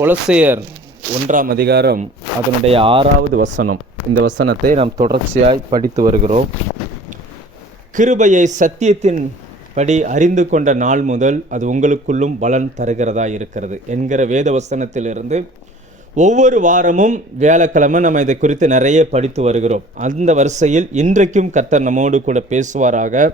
கொலோசையர் 1ஆம் அதிகாரம் அதனுடைய 6வது வசனம். இந்த வசனத்தை நாம் தொடர்ச்சியாய் படித்து வருகிறோம். கிருபையை சத்தியத்தின் படி அறிந்து கொண்ட நாள் முதல் அது உங்களுக்குள்ளும் பலன் தருகிறதா இருக்கிறது என்கிற வேத வசனத்திலிருந்து ஒவ்வொரு வாரமும் வியாழக்கிழமை நம்ம இதை குறித்து நிறைய படித்து வருகிறோம். அந்த வரிசையில் இன்றைக்கும் கர்த்தர் நம்மோடு கூட பேசுவாராக.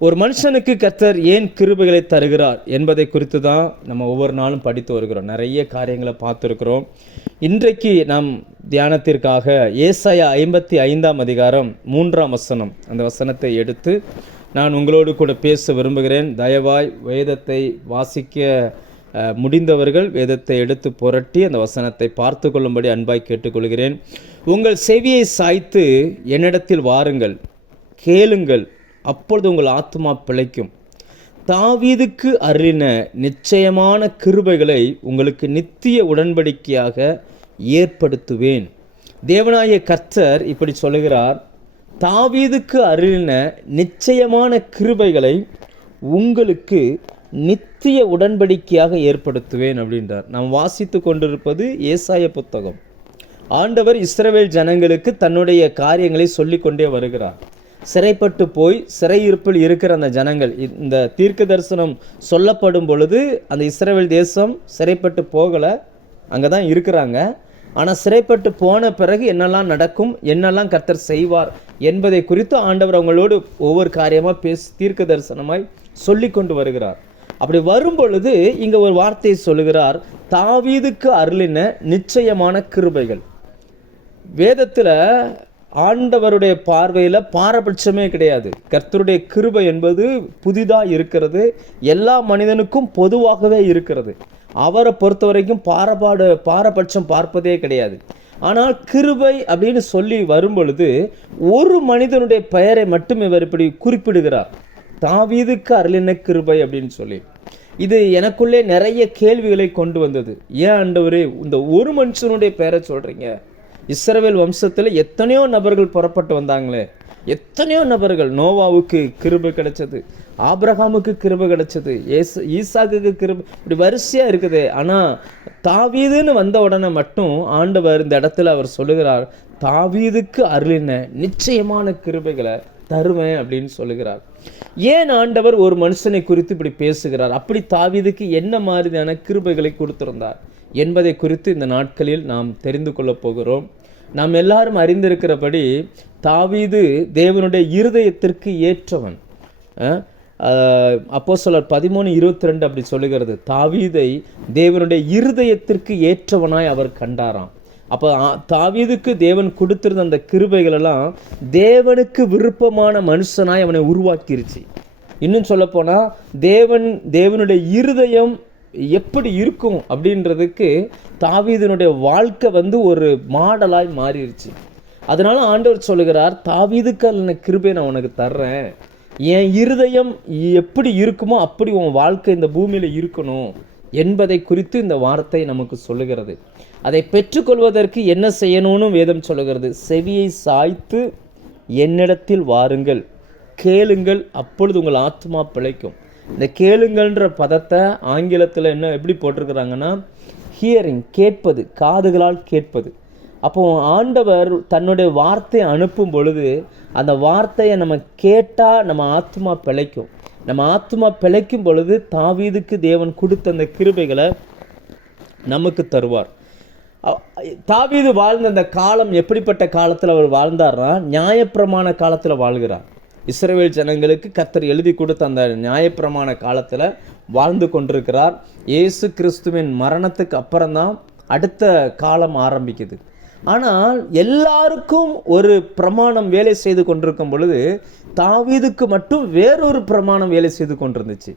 ஒரு மனுஷனுக்கு கர்த்தர் ஏன் கிருபைகளை தருகிறார் என்பதை குறித்து தான் நம்ம ஒவ்வொரு நாளும் படித்து வருகிறோம். நிறைய காரியங்களை பார்த்துருக்கிறோம். இன்றைக்கு நாம் தியானத்திற்காக ஏசாயா 55ஆம் அதிகாரம் 3ஆம் வசனம், அந்த வசனத்தை எடுத்து நான் உங்களோடு கூட பேச விரும்புகிறேன். தயவாய் வேதத்தை வாசிக்க முடிந்தவர்கள் வேதத்தை எடுத்து புரட்டி அந்த வசனத்தை பார்த்து கொள்ளும்படி அன்பாய் கேட்டுக்கொள்கிறேன். உங்கள் செவியை சாய்த்து என்னிடத்தில் வாருங்கள், கேளுங்கள், அப்பொழுது உங்கள் ஆத்மா பிழைக்கும். தாவீதுக்கு அருளின நிச்சயமான கிருபைகளை உங்களுக்கு நித்திய உடன்படிக்கையாக ஏற்படுத்துவேன். தேவனாகிய கர்த்தர் இப்படி சொல்லுகிறார், தாவீதுக்கு அருளின நிச்சயமான கிருபைகளை உங்களுக்கு நித்திய உடன்படிக்கையாக ஏற்படுத்துவேன் அப்படின்றார். நாம் வாசித்து கொண்டிருப்பது ஏசாயா புத்தகம். ஆண்டவர் இஸ்ரவேல் ஜனங்களுக்கு தன்னுடைய காரியங்களை சொல்லிக்கொண்டே வருகிறார். சிறைப்பட்டு போய் சிறையிருப்பில் இருக்கிற அந்த ஜனங்கள், இந்த தீர்க்க தரிசனம் சொல்லப்படும் பொழுது அந்த இஸ்ரவேல் தேசம் சிறைப்பட்டு போகலை, அங்கே தான் இருக்கிறாங்க. ஆனால் சிறைப்பட்டு போன பிறகு என்னெல்லாம் நடக்கும், என்னெல்லாம் கர்த்தர் செய்வார் என்பதை குறித்து ஆண்டவர் அவங்களோடு ஒவ்வொரு காரியமாக பேசி தீர்க்க தரிசனமாய் சொல்லி கொண்டு வருகிறார். அப்படி வரும் பொழுது இங்கே ஒரு வார்த்தையை சொல்லுகிறார், தாவீதுக்கு அருளின நிச்சயமான கிருபைகள். வேதத்தில் ஆண்டவருடைய பார்வையில் பாரபட்சமே கிடையாது. கர்த்தருடைய கிருபை என்பது புதிதாக இருக்கிறது, எல்லா மனிதனுக்கும் பொதுவாகவே இருக்கிறது. அவரை பொறுத்த வரைக்கும் பாரபட்சம் பார்ப்பதே கிடையாது. ஆனால் கிருபை அப்படின்னு சொல்லி வரும் பொழுது ஒரு மனிதனுடைய பெயரை மட்டும் இவர் இப்படி குறிப்பிடுகிறார், தாவீதுக்கு அருளின கிருபை அப்படின்னு சொல்லி. இது எனக்குள்ளே நிறைய கேள்விகளை கொண்டு வந்தது. ஏன் ஆண்டவரே இந்த ஒரு மனுஷனுடைய பெயரை சொல்கிறீங்க? இஸ்ரவேல் வம்சத்தில் எத்தனையோ நபர்கள் புறப்பட்டு வந்தாங்களே, எத்தனையோ நபர்கள். நோவாவுக்கு கிருபை கிடைச்சது, ஆபிரகாமுக்கு கிருபை கிடைச்சது, ஈசாக்குக்கு கிருபை, இப்படி வரிசையாக இருக்குது. ஆனால் தாவீதுன்னு வந்த உடனே மட்டும் ஆண்டவர் இந்த இடத்துல அவர் சொல்லுகிறார், தாவீதுக்கு அருளின நிச்சயமான கிருபைகளை தருவேன் அப்படின்னு சொல்லுகிறார். ஏன் ஆண்டவர் ஒரு மனுஷனை குறித்து இப்படி பேசுகிறார்? அப்படி தாவீதுக்கு என்ன மாதிரியான கிருபைகளை கொடுத்திருந்தார் என்பதை குறித்து இந்த நாட்களில் நாம் தெரிந்து கொள்ளப் போகிறோம். நாம் எல்லாரும் அறிந்திருக்கிறபடி தாவீது தேவனுடைய இருதயத்திற்கு ஏற்றவன். அப்போஸ்தலர் 13:22 அப்படி சொல்லுகிறது, தாவீதை தேவனுடைய இருதயத்திற்கு ஏற்றவனாய் அவர் கண்டாராம். அப்போ தாவீதுக்கு தேவன் கொடுத்திருந்த அந்த கிருபைகளெல்லாம் தேவனுக்கு விருப்பமான மனுஷனாய் அவனை உருவாக்கிருச்சு. இன்னும் சொல்லப்போனால் தேவனுடைய இருதயம் எப்படி இருக்கும் அப்படின்றதுக்கு தாவீதினுடைய வாழ்க்கை ஒரு மாடலாய் மாறிடுச்சு. அதனால ஆண்டவர் சொல்லுகிறார், தாவீதுக்கு அல்ல கிருபை நான் உனக்கு தர்றேன், என் இருதயம் எப்படி இருக்குமோ அப்படி உன் வாழ்க்கை இந்த பூமியில் இருக்கணும் என்பதை குறித்து இந்த வார்த்தை நமக்கு சொல்லுகிறது. அதை பெற்றுக்கொள்வதற்கு என்ன செய்யணும்னு வேதம் சொல்லுகிறது, செவியை சாய்த்து என்னிடத்தில் வாருங்கள், கேளுங்கள், அப்பொழுது உங்கள் ஆத்மா பிழைக்கும். இந்த கேளுங்கள்ன்ற பதத்தை ஆங்கிலத்தில் எப்படி போட்டிருக்கிறாங்கன்னா, ஹியரிங், கேட்பது, காதுகளால் கேட்பது. அப்போ ஆண்டவர் தன்னுடைய வார்த்தையை அனுப்பும் பொழுது அந்த வார்த்தையை நம்ம கேட்டால் நம்ம ஆத்மா பிழைக்கும். நம்ம ஆத்மா பிழைக்கும் பொழுது தாவீதுக்கு தேவன் கொடுத்த அந்த கிருபைகளை நமக்கு தருவார். தாவீது வாழ்ந்த அந்த காலம் எப்படிப்பட்ட காலத்தில் அவர் வாழ்ந்தார்னா, நியாயப்பிரமாண காலத்தில் வாழ்கிறார். இஸ்ரவேல் ஜனங்களுக்கு கர்த்தர் எழுதி கொடுத்த அந்த நியாயப்பிரமாண காலத்தில் வாழ்ந்து கொண்டிருக்கிறார். இயேசு கிறிஸ்துவின் மரணத்துக்கு அப்புறம்தான் அடுத்த காலம் ஆரம்பிக்குது. ஆனால் எல்லாருக்கும் ஒரு பிரமாணம் வேலை செய்து கொண்டிருக்கும் பொழுது தாவீதுக்கு மட்டும் வேறொரு பிரமாணம் வேலை செய்து கொண்டிருந்துச்சு.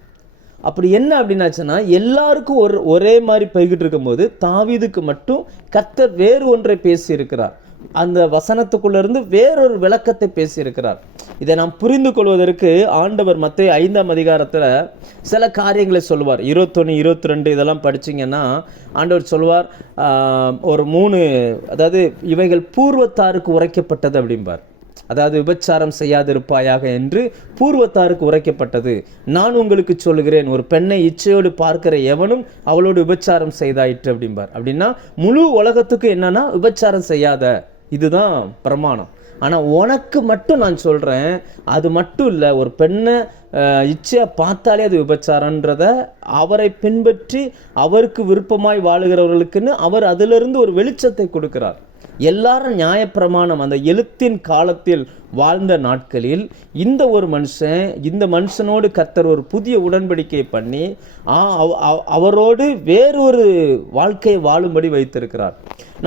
அப்படி என்ன அப்படின்னாச்சுன்னா, எல்லாருக்கும் ஒரே மாதிரி போய்கிட்டு இருக்கும்போது தாவீதுக்கு மட்டும் கர்த்தர் வேறு ஒன்றை பேசி இருக்கிறார். அந்த வசனத்துக்குள்ளேருந்து வேறொரு விளக்கத்தை பேசியிருக்கிறார். இதை நாம் புரிந்து கொள்வதற்கு ஆண்டவர் மத்தேயு 5ஆம் அதிகாரத்தில் சில காரியங்களை சொல்லுவார். 21, 22 இதெல்லாம் படிச்சிங்கன்னா ஆண்டவர் சொல்லுவார், ஒரு 3, அதாவது இவைகள் பூர்வத்தாருக்கு உரைக்கப்பட்டது அப்படிம்பார். அதாவது விபச்சாரம் செய்யாதிருப்பாயாக என்று பூர்வத்தாருக்கு உரைக்கப்பட்டது. நான் உங்களுக்கு சொல்லுகிறேன், ஒரு பெண்ணை இச்சையோடு பார்க்கிற எவனும் அவளோடு விபச்சாரம் செய்தாயிற்று அப்படிம்பார். அப்படின்னா முழு உலகத்துக்கு என்னன்னா விபச்சாரம் செய்யாத, இதுதான் பிரமாணம். ஆனால் உனக்கு மட்டும் நான் சொல்கிறேன், அது மட்டும் இல்லை, ஒரு பெண்ணை இச்சையாக பார்த்தாலே அது விபச்சாரன்றத அவரை பின்பற்றி அவருக்கு விருப்பமாய் வாழுகிறவர்களுக்குன்னு அவர் அதிலிருந்து ஒரு வெளிச்சத்தை கொடுக்கிறார். எல்லாரும் நியாயப்பிரமாணம் அந்த எழுத்தின் காலத்தில் வாழ்ந்த நாட்களில் இந்த மனுஷனோடு கர்த்தர் ஒரு புதிய உடன்படிக்கையை பண்ணி அவரோடு வேறொரு வாழ்க்கையை வாழும்படி வைத்திருக்கிறார்.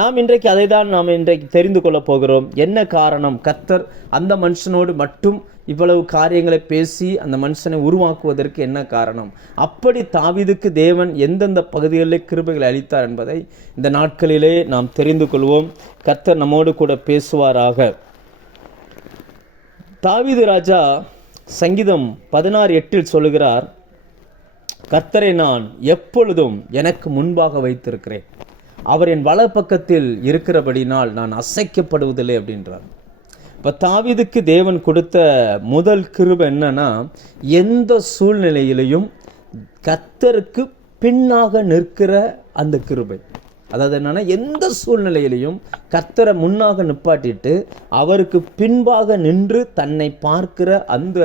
நாம் இன்றைக்கு தெரிந்து கொள்ள போகிறோம். என்ன காரணம்? கர்த்தர் அந்த மனுஷனோடு மட்டும் இவ்வளவு காரியங்களை பேசி அந்த மனுஷனை உருவாக்குவதற்கு என்ன காரணம்? அப்படி தாவீதுக்கு தேவன் எந்தெந்த பகுதிகளிலே கிருபைகளை அளித்தார் என்பதை இந்த நாட்களிலே நாம் தெரிந்து கொள்வோம். கர்த்தர் நம்மோடு கூட பேசுவாராக. தாவீது ராஜா சங்கீதம் 16:8 சொல்லுகிறார், கர்த்தரை நான் எப்பொழுதும் எனக்கு முன்பாக வைத்திருக்கிறேன், அவர் என் வலப்பக்கத்தில் இருக்கிறபடினால் நான் அசைக்கப்படுவதில்லை அப்படின்றார். இப்போ தாவீதுக்கு தேவன் கொடுத்த முதல் கிருபை என்னன்னா, எந்த சூழ்நிலையிலையும் கர்த்தருக்கு பின்னாக நிற்கிற அந்த கிருபை. அதாவது என்னன்னா, எந்த சூழ்நிலையிலையும் கர்த்தரை முன்னாக நிப்பாட்டிட்டு அவருக்கு பின்பாக நின்று தன்னை பார்க்கிற அந்த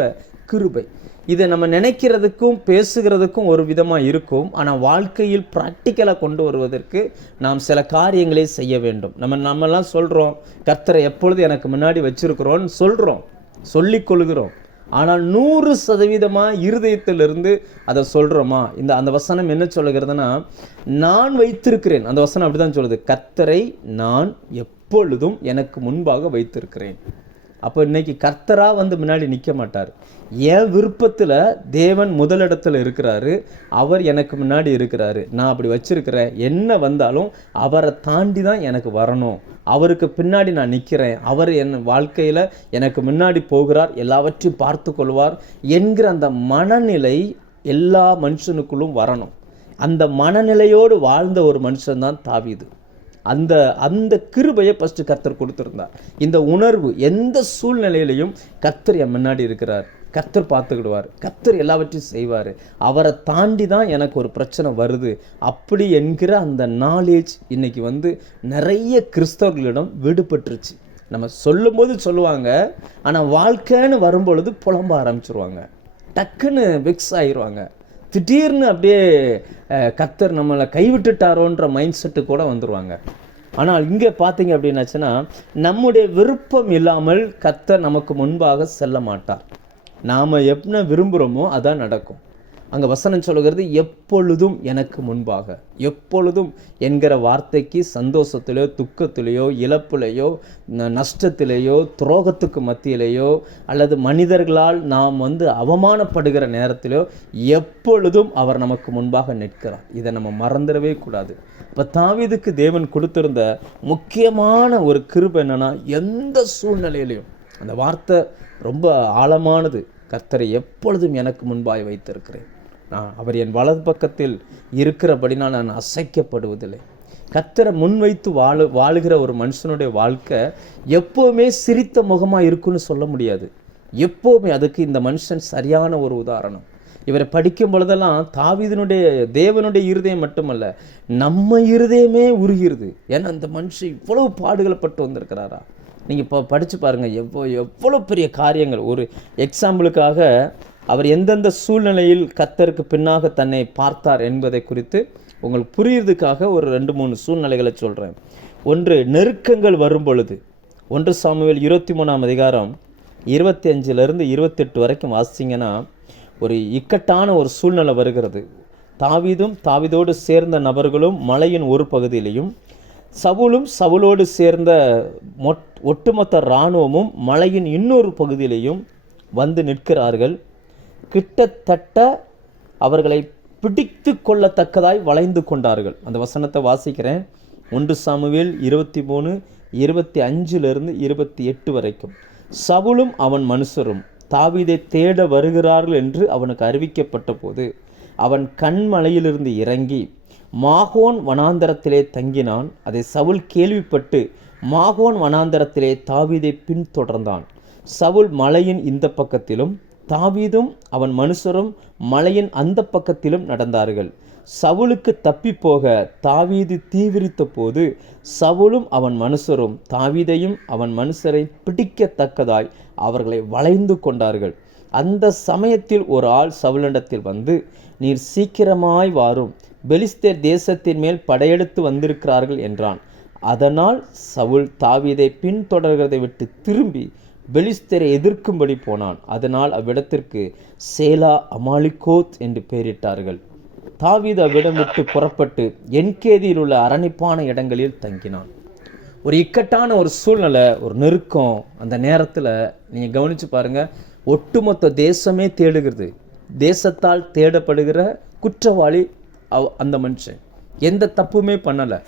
கிருபை. இதை நம்ம நினைக்கிறதுக்கும் பேசுகிறதுக்கும் ஒரு விதமாக இருக்கும். ஆனால் வாழ்க்கையில் ப்ராக்டிக்கலாக கொண்டு வருவதற்கு நாம் சில காரியங்களே செய்ய வேண்டும். நம்மெல்லாம் சொல்கிறோம், கர்த்தரை எப்பொழுது எனக்கு முன்னாடி வச்சிருக்கிறோன்னு சொல்லிக்கொள்கிறோம். ஆனால் 100% இருதயத்திலிருந்து அதை சொல்கிறோமா? அந்த வசனம் என்ன சொல்லுகிறதுனா, நான் வைத்திருக்கிறேன். அந்த வசனம் அப்படி தான் சொல்லுது, கர்த்தரை நான் எப்பொழுதும் எனக்கு முன்பாக வைத்திருக்கிறேன். அப்போ இன்னைக்கு கர்த்தராக முன்னாடி நிற்க மாட்டார். என் விருப்பத்தில் தேவன் முதலிடத்தில் இருக்கிறாரு, அவர் எனக்கு முன்னாடி இருக்கிறாரு. நான் அப்படி வச்சிருக்கிறேன். என்ன வந்தாலும் அவரை தாண்டி தான் எனக்கு வரணும், அவருக்கு பின்னாடி நான் நிற்கிறேன், அவர் என் வாழ்க்கையில் எனக்கு முன்னாடி போகிறார், எல்லாவற்றையும் பார்த்து கொள்வார் என்கிற அந்த மனநிலை எல்லா மனுஷனுக்குள்ளும் வரணும். அந்த மனநிலையோடு வாழ்ந்த ஒரு மனுஷன்தான் தாவீது. அந்த கிருபையை ஃபஸ்ட்டு கர்த்தர் கொடுத்துருந்தார். இந்த உணர்வு, எந்த சூழ்நிலையிலையும் கர்த்தர் என் முன்னாடி இருக்கிறார், கர்த்தர் பார்த்துக்கிடுவார், கர்த்தர் எல்லாவற்றையும் செய்வார், அவரை தாண்டி தான் எனக்கு ஒரு பிரச்சனை வருது அப்படி என்கிற அந்த நாலேஜ் இன்னைக்கு நிறைய கிறிஸ்தவர்களிடம் விடுபட்டுருச்சு. நம்ம சொல்லும்போது சொல்லுவாங்க, ஆனால் வாழ்க்கைன்னு வரும்பொழுது புலம்ப ஆரம்பிச்சிருவாங்க, டக்குன்னு விக்ஸ் ஆயிடுவாங்க, திடீர்னு அப்படியே கர்த்தர் நம்மளை கைவிட்டுட்டாரோன்ற மைண்ட் செட்டு கூட வந்துடுவாங்க. ஆனால் இங்கே பார்த்தீங்க அப்படின்னாச்சுன்னா, நம்முடைய விருப்பம் இல்லாமல் கர்த்தர் நமக்கு முன்பாக செல்ல மாட்டார். நாம் என்ன விரும்புகிறோமோ அதான் நடக்கும். அங்கே வசனம் சொல்லுகிறது, எப்பொழுதும் எனக்கு முன்பாக. எப்பொழுதும் என்கிற வார்த்தைக்கு சந்தோஷத்திலேயோ துக்கத்திலேயோ இழப்பிலேயோ நஷ்டத்திலேயோ துரோகத்துக்கு மத்தியிலேயோ அல்லது மனிதர்களால் நாம் அவமானப்படுகிற நேரத்திலேயோ எப்பொழுதும் அவர் நமக்கு முன்பாக நிற்கிறார். இதை நம்ம மறந்துடவே கூடாது. இப்போ தாவீதுக்கு தேவன் கொடுத்திருந்த முக்கியமான ஒரு கிருபை என்னன்னா, எந்த சூழ்நிலையிலையும், அந்த வார்த்தை ரொம்ப ஆழமானது, கர்த்தரை எப்பொழுதும் எனக்கு முன்பாய் வைத்திருக்கிறேன், அவர் என் வலது பக்கத்தில் இருக்கிறபடினால் நான் அசைக்கப்படுவதில்லை. கர்த்தரை முன்வைத்து வாழுகிற ஒரு மனுஷனுடைய வாழ்க்கை எப்போவுமே சிரித்த முகமாக இருக்குன்னு சொல்ல முடியாது. எப்போவுமே அதுக்கு இந்த மனுஷன் சரியான ஒரு உதாரணம். இவரை படிக்கும் பொழுதெல்லாம் தேவனுடைய இருதயம் மட்டுமல்ல, நம்ம இருதயமே உருகிறது. ஏன்னா அந்த மனுஷன் இவ்வளவு பாடுகளை பட்டு வந்திருக்கிறாரா? நீங்கள் இப்போ படித்து பாருங்கள், எவ்வளோ பெரிய காரியங்கள். ஒரு எக்ஸாம்பிளுக்காக அவர் எந்தெந்த சூழ்நிலையில் கர்த்தருக்கு பின்னாக தன்னை பார்த்தார் என்பதை குறித்து உங்களுக்கு புரியுறதுக்காக ஒரு 2-3 சூழ்நிலைகளை சொல்கிறேன். ஒன்று, நெருக்கங்கள் வரும் பொழுது. 1 சாமுவேல் 23ஆம் அதிகாரம் 25லிருந்து 28 வரைக்கும் வாசிங்கன்னா, ஒரு இக்கட்டான ஒரு சூழ்நிலை வருகிறது. தாவீதோடு சேர்ந்த நபர்களும் மலையின் ஒரு பகுதியிலையும், சவுலோடு சேர்ந்த ஒட்டுமொத்த இராணுவமும் மலையின் இன்னொரு பகுதியிலையும் நிற்கிறார்கள். கிட்டத்தட்ட அவர்களை பிடித்து கொள்ளத்தக்கதாய் வளைந்து கொண்டார்கள். அந்த வசனத்தை வாசிக்கிறேன். 1 சாமுவேல் 23:25லிருந்து 28 வரைக்கும். சவுலும் அவன் மனுஷரும் தாவீதை தேட வருகிறார்கள் என்று அவனுக்கு அறிவிக்கப்பட்ட போது அவன் கண்மலையிலிருந்து இறங்கி மாகோன் வனாந்தரத்திலே தங்கினான். அதை சவுல் கேள்விப்பட்டு மாகோன் வனாந்தரத்திலே தாவீதை பின்தொடர்ந்தான். சவுல் மலையின் இந்த பக்கத்திலும் தாவீதும் அவன் மனுஷரும் மலையின் அந்த பக்கத்திலும் நடந்தார்கள். சவுலுக்கு தப்பி போக தாவீது தீவிரித்த போது சவுலும் அவன் மனுஷரும் தாவீதையும் அவன் மனுஷரை பிடிக்கத்தக்கதாய் அவர்களை வளைந்து கொண்டார்கள். அந்த சமயத்தில் ஒரு ஆள் சவுலிடத்தில் வந்து, நீர் சீக்கிரமாய் வாரும், பெலிஸ்தேர் தேசத்தின் மேல் படையெடுத்து வந்திருக்கிறார்கள் என்றான். அதனால் சவுல் தாவீதை பின்தொடர்கிறதை விட்டு திரும்பி பெலிஸ்தரை எதிர்க்கும்படி போனான். அதனால் அவ்விடத்திற்கு சேலா அமாலிகோத் என்று பெயரிட்டார்கள். தாவீது அவ்விடம் விட்டு புறப்பட்டு என்கேதியில் உள்ள அரணிப்பான இடங்களில் தங்கினான். ஒரு இக்கட்டான ஒரு சூழ்நிலை, ஒரு நெருக்கம். அந்த நேரத்தில் நீங்கள் கவனித்து பாருங்கள், ஒட்டுமொத்த தேசமே தேடுகிறது. தேசத்தால் தேடப்படுகிற குற்றவாளி அந்த மனுஷன். எந்த தப்புமே பண்ணலை,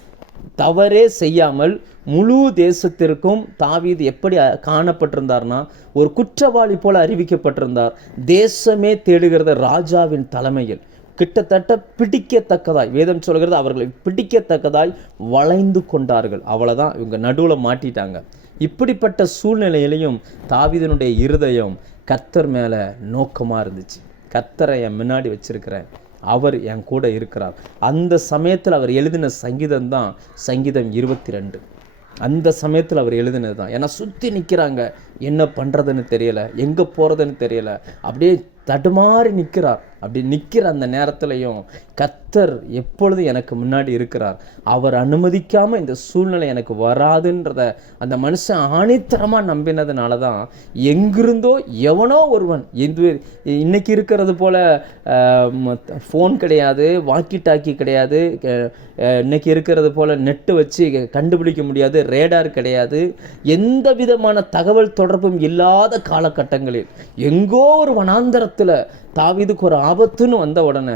தவறே செய்யாமல் முழு தேசத்திற்கும் தாவீது எப்படி காணப்பட்டிருந்தார்னா ஒரு குற்றவாளி போல அறிவிக்கப்பட்டிருந்தார். தேசமே தேடுகிறத ராஜாவின் தலைமையில் கிட்டத்தட்ட பிடிக்கத்தக்கதாய், வேதம் சொல்கிறது, அவர்களை பிடிக்கத்தக்கதாய் வளைந்து கொண்டார்கள். அவ்வளோதான், இவங்க நடுவில் மாட்டிட்டாங்க. இப்படிப்பட்ட சூழ்நிலையிலையும் தாவீதினுடைய இருதயம் கர்த்தர் மேலே நோக்கமாக இருந்துச்சு. கர்த்தரை என் முன்னாடி வச்சிருக்கிறேன், அவர் என் கூட இருக்கிறார். அந்த சமயத்தில் அவர் எழுதின சங்கீதம் தான் சங்கீதம் 22. அந்த சமயத்தில் அவர் எழுதினது தான். ஏன்னா சுற்றி நிற்கிறாங்க, என்ன பண்ணுறதுன்னு தெரியலை, எங்கே போகிறதுன்னு தெரியலை, அப்படியே தடுமாறி நிற்கிறார். அப்படி நிற்கிற அந்த நேரத்துலையும் கர்த்தர் எப்பொழுது எனக்கு முன்னாடி இருக்கிறார், அவர் அனுமதிக்காமல் இந்த சூழ்நிலை எனக்கு வராதுன்றத அந்த மனுஷன் ஆணித்தரமாக நம்பினதுனால தான் எங்கிருந்தோ எவனோ ஒருவன், இன்னைக்கு இருக்கிறது போல் ஃபோன் கிடையாது, வாக்கி டாக்கி கிடையாது, இன்னைக்கு இருக்கிறது போல் நெட்டு வச்சு கண்டுபிடிக்க முடியாது, ரேடார் கிடையாது, எந்த விதமான தகவல் தொடர்பும் இல்லாத காலகட்டங்களில் எங்கோ ஒரு வனாந்தரத்தில் தாவீதுக்கு ஒரு ஆபத்துன்னு வந்த உடனே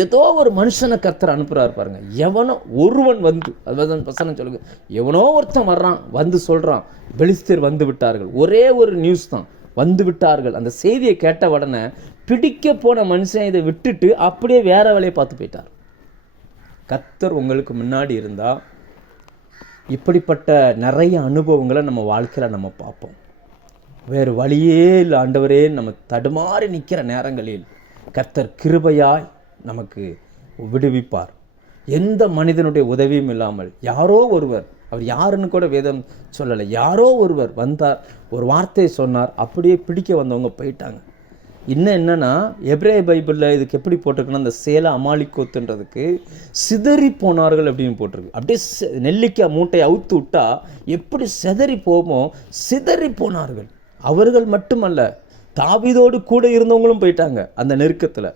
ஏதோ ஒரு மனுஷனை கர்த்தர் அனுப்புறாரு பாருங்க. எவனோ ஒருவன் வந்து, அதுதான் வசனம் சொல்லுங்க, எவனோ ஒருத்தன் வர்றான், வந்து சொல்றான், பெலிஸ்தர் வந்து விட்டார்கள். ஒரே ஒரு நியூஸ் தான், வந்து விட்டார்கள். அந்த செய்தியை கேட்ட உடனே பிடிக்க போன மனுஷன் இதை விட்டுட்டு அப்படியே வேற வேலையை பார்த்து போயிட்டார். கர்த்தர் உங்களுக்கு முன்னாடி இருந்தா இப்படிப்பட்ட நிறைய அனுபவங்களை நம்ம வாழ்க்கையில் நம்ம பார்ப்போம். வேறு வழியே இல்லை ஆண்டவரே, நம்ம தடுமாறி நிற்கிற நேரங்களில் கர்த்தர் கிருபையாய் நமக்கு விடுவிப்பார். எந்த மனிதனுடைய உதவியும் இல்லாமல் யாரோ ஒருவர், அவர் யாருன்னு கூட வேதம் சொல்லலை, யாரோ ஒருவர் வந்தார், ஒரு வார்த்தையை சொன்னார், அப்படியே பிடிக்க வந்தவங்க போயிட்டாங்க. இன்னும் என்னன்னா, எபிரேய பைபிளில் இதுக்கு எப்படி போட்டிருக்குன்னா, அந்த சேலா அமாலிகோத்துன்றதுக்கு சிதறி போனார்கள் அப்படின்னு போட்டிருக்கு. அப்படியே நெல்லிக்காய் மூட்டையை அவுத்து விட்டா எப்படி சிதறி போமோ சிதறி போனார்கள். அவர்கள் மட்டுமல்ல, தாவீதோடு கூட இருந்தவங்களும் போயிட்டாங்க. அந்த நெருக்கத்தில்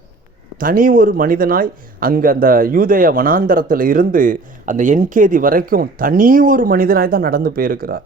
தனி ஒரு மனிதனாய் அங்கே அந்த யூதேய வனாந்தரத்தில் இருந்து அந்த என்கேதி வரைக்கும் தனி ஒரு மனிதனாய் தான் நடந்து போயிருக்கிறார்.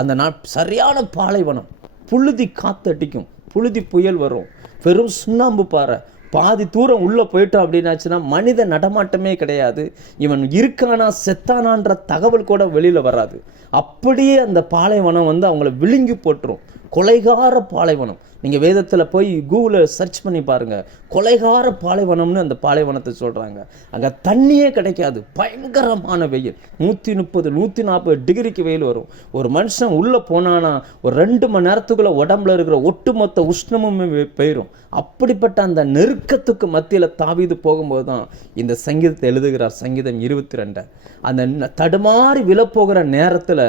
அந்த சரியான பாலைவனம், புழுதி காத்தடிக்கும், புழுதி புயல் வரும், வெறும் சுண்ணாம்பு பாறை, பாதி தூரம் உள்ளே போயிட்டோம் அப்படின்னாச்சுன்னா மனித நடமாட்டமே கிடையாது. இவன் இருக்கானா செத்தானான்ற தகவல் கூட வெளியில் வராது. அப்படியே அந்த பாலைவனம் வந்து அவங்கள விழுங்கி போட்டுரும். கொலைகார பாலைவனம். நீங்கள் வேதத்தில் போய் கூகுளில் சர்ச் பண்ணி பாருங்கள், கொலைகார பாலைவனம்னு அந்த பாலைவனத்தை சொல்கிறாங்க. அங்கே தண்ணியே கிடைக்காது, பயங்கரமான வெயில், 130 140 டிகிரிக்கு வெயில் வரும். ஒரு மனுஷன் உள்ளே போனானா ஒரு 2 மணி நேரத்துக்குள்ளே உடம்புல இருக்கிற ஒட்டுமொத்த உஷ்ணமுமே போயிடும். அப்படிப்பட்ட அந்த நெருக்கத்துக்கு மத்தியில் தாவீது போகும்போது தான் இந்த சங்கீதத்தை எழுதுகிறார். சங்கீதம் 22. அந்த தடுமாறி விழப்போகிற நேரத்தில்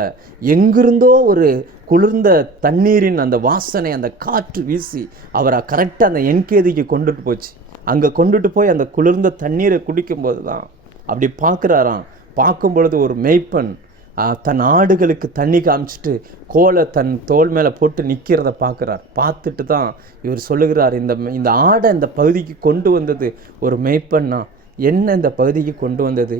எங்கிருந்தோ ஒரு குளிர்ந்த தண்ணீரின் அந்த வாசனை, அந்த காற்று வீசி அவரை கரெக்டாக அந்த என்கேதிக்கு கொண்டுட்டு போச்சு. அங்கே கொண்டுட்டு போய் அந்த குளிர்ந்த தண்ணீரை குடிக்கும்போது தான் அப்படி பார்க்குறாராம். பார்க்கும் பொழுது ஒரு மேய்ப்பன் தன் ஆடுகளுக்கு தண்ணி காமிச்சிட்டு கோலை தன் தோல் மேலே போட்டு நிற்கிறத பார்க்குறார். பார்த்துட்டு தான் இவர் சொல்லுகிறார், இந்த ஆடை இந்த பகுதிக்கு கொண்டு வந்தது ஒரு மேய்ப்பன்னா, என்ன இந்த பகுதிக்கு கொண்டு வந்தது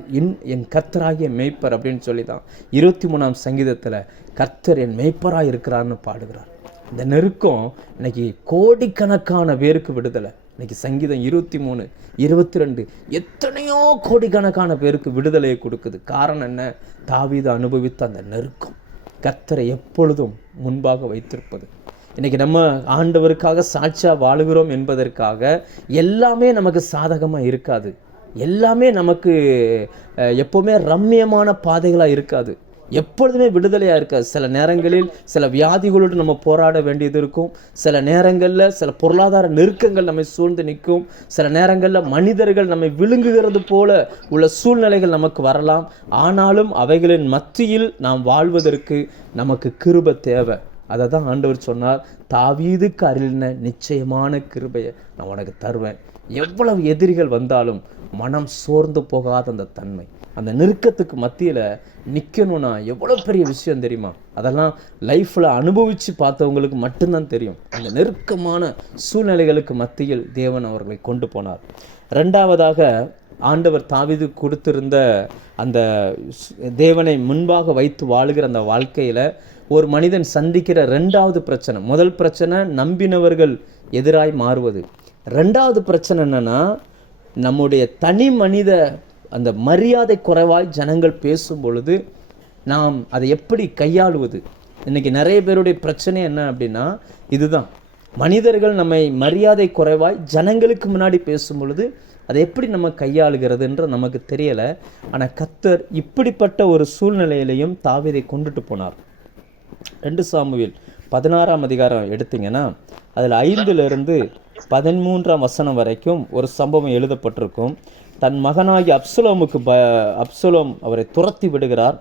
என் கர்த்தராகிய மேய்ப்பர் அப்படின்னு சொல்லி தான் 23ஆம் சங்கீதத்தில் கர்த்தர் என் மேய்ப்பராக இருக்கிறான்னு பாடுகிறார். இந்த நெருக்கம் இன்னைக்கு கோடிக்கணக்கான பேருக்கு விடுதலை. இன்னைக்கு சங்கீதம் 23 22 எத்தனையோ கோடிக்கணக்கான பேருக்கு விடுதலையை கொடுக்குது. காரணம் என்ன? தாவீது அனுபவித்த அந்த நெருக்கம், கர்த்தரை எப்பொழுதும் முன்பாக வைத்திருப்பது. இன்றைக்கி நம்ம ஆண்டவருக்காக சாட்சியாக வாழுகிறோம் என்பதற்காக எல்லாமே நமக்கு சாதகமாக இருக்காது, எல்லாமே நமக்கு எப்போவுமே ரம்மியமான பாதைகளாக இருக்காது. எப்பொழுதுமே விடுதலையாக இருக்காது. சில நேரங்களில் சில வியாதிகளோடு நம்ம போராட வேண்டியது இருக்கும். சில நேரங்களில் சில பொருளாதார நெருக்கங்கள் நம்மை சூழ்ந்து நிற்கும். சில நேரங்களில் மனிதர்கள் நம்மை விழுங்குகிறது போல உள்ள சூழ்நிலைகள் நமக்கு வரலாம். ஆனாலும் அவைகளின் மத்தியில் நாம் வாழ்வதற்கு நமக்கு கிருபை தேவை. அதை தான் ஆண்டவர் சொன்னார், தாவீதுக்கு அருளின நிச்சயமான கிருபையை நான் உனக்கு தருவேன். எவ்வளவு எதிரிகள் வந்தாலும் மனம் சோர்ந்து போகாத அந்த தன்மை, அந்த நெருக்கத்துக்கு மத்தியில் நிற்கணும்னா எவ்வளோ பெரிய விஷயம் தெரியுமா? அதெல்லாம் லைஃப்பில் அனுபவித்து பார்த்தவங்களுக்கு மட்டும்தான் தெரியும். அந்த நெருக்கமான சூழ்நிலைகளுக்கு மத்தியில் தேவன் அவர்களை கொண்டு போனார். ரெண்டாவதாக, ஆண்டவர் தாவீது கொடுத்திருந்த அந்த தேவனை முன்பாக வைத்து வாழுகிற அந்த வாழ்க்கையில் ஒரு மனிதன் சந்திக்கிற ரெண்டாவது பிரச்சனை, முதல் பிரச்சனை நம்பினவர்கள் எதிராய் மாறுவது. ரெண்டாவது பிரச்சனை என்னன்னா, நம்முடைய தனி மனித அந்த மரியாதை குறைவாய் ஜனங்கள் பேசும் பொழுது நாம் அதை எப்படி கையாளுவது. இன்றைக்கி நிறைய பேருடைய பிரச்சனை என்ன அப்படின்னா இதுதான். மனிதர்கள் நம்மை மரியாதை குறைவாய் ஜனங்களுக்கு முன்னாடி பேசும் பொழுது அதை எப்படி நம்ம கையாளுகிறதுன்ற நமக்கு தெரியலை. ஆனால் கர்த்தர் இப்படிப்பட்ட ஒரு சூழ்நிலையிலையும் தாவீதை கொண்டுட்டு போனார். 2 சாமுவேல் 16ஆம் அதிகாரம் எடுத்திங்கன்னா அதில் 5லிருந்து 13 வரைக்கும் ஒரு சம்பவம் எழுதப்பட்டிருக்கும். தன் மகனாகி அப்சலோம் அவரை துரத்தி விடுகிறார்.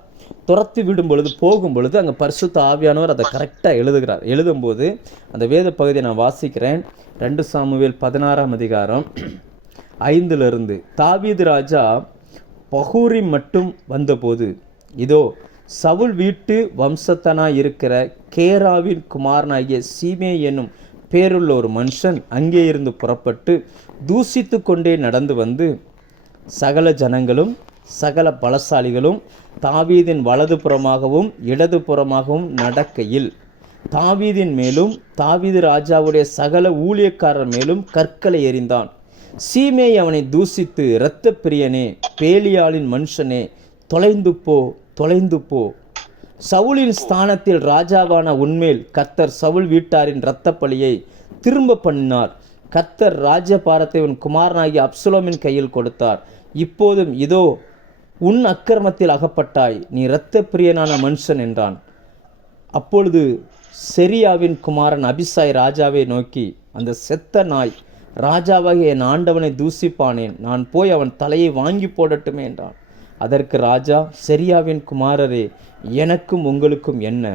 துரத்தி விடும் பொழுது போகும் பொழுது அங்கே பரிசுத்த ஆவியானவர் அதை கரெக்டாக எழுதுகிறார். எழுதும்போது அந்த வேத பகுதியை நான் வாசிக்கிறேன். 2 சாமுவேல் 16ஆம் அதிகாரம் 5லிருந்து. தாவீது ராஜா பகூரிம் மட்டும் வந்தபோது, இதோ சவுல் வீட்டு வம்சத்தனாய் இருக்கிற கேராவின் குமாரனாகிய சீமே என்னும் பேருள்ள ஒரு மனுஷன் அங்கே இருந்து புறப்பட்டு தூசித்து கொண்டே நடந்து வந்து, சகல ஜனங்களும் சகல பலசாலிகளும் தாவீதின் வலதுபுறமாகவும் இடதுபுறமாகவும் நடக்கையில் தாவீதின் மேலும் தாவீது ராஜாவுடைய சகல ஊழியக்காரர் மேலும் கற்களை எறிந்தான். சீமே அவனை தூசித்து, இரத்த பிரியனே, பேலியாளின் மனுஷனே, தொலைந்து போ, தொலைந்து போ. சவுலின் ஸ்தானத்தில் ராஜாவான உன்மேல் கர்த்தர் சவுல் வீட்டாரின் இரத்த பழியை திரும்ப பண்ணினார். கர்த்தர் ராஜ்யபாரத்தை உன் குமாரனாகிய அப்சலோமின் கையில் கொடுத்தார். இப்போதும் இதோ உன் அக்கிரமத்தில் அகப்பட்டாய், நீ இரத்த பிரியனான மனுஷன் என்றான். அப்பொழுது செரியாவின் குமாரன் அபிசாய் ராஜாவை நோக்கி, அந்த செத்த நாய் ராஜாவாகிய என் ஆண்டவனை தூசிப்பானேன், நான் போய் அவன் தலையை வாங்கி போடட்டுமே என்றான். அதற்கு ராஜா, செரியாவின் குமாரரே, எனக்கும் உங்களுக்கும் என்ன?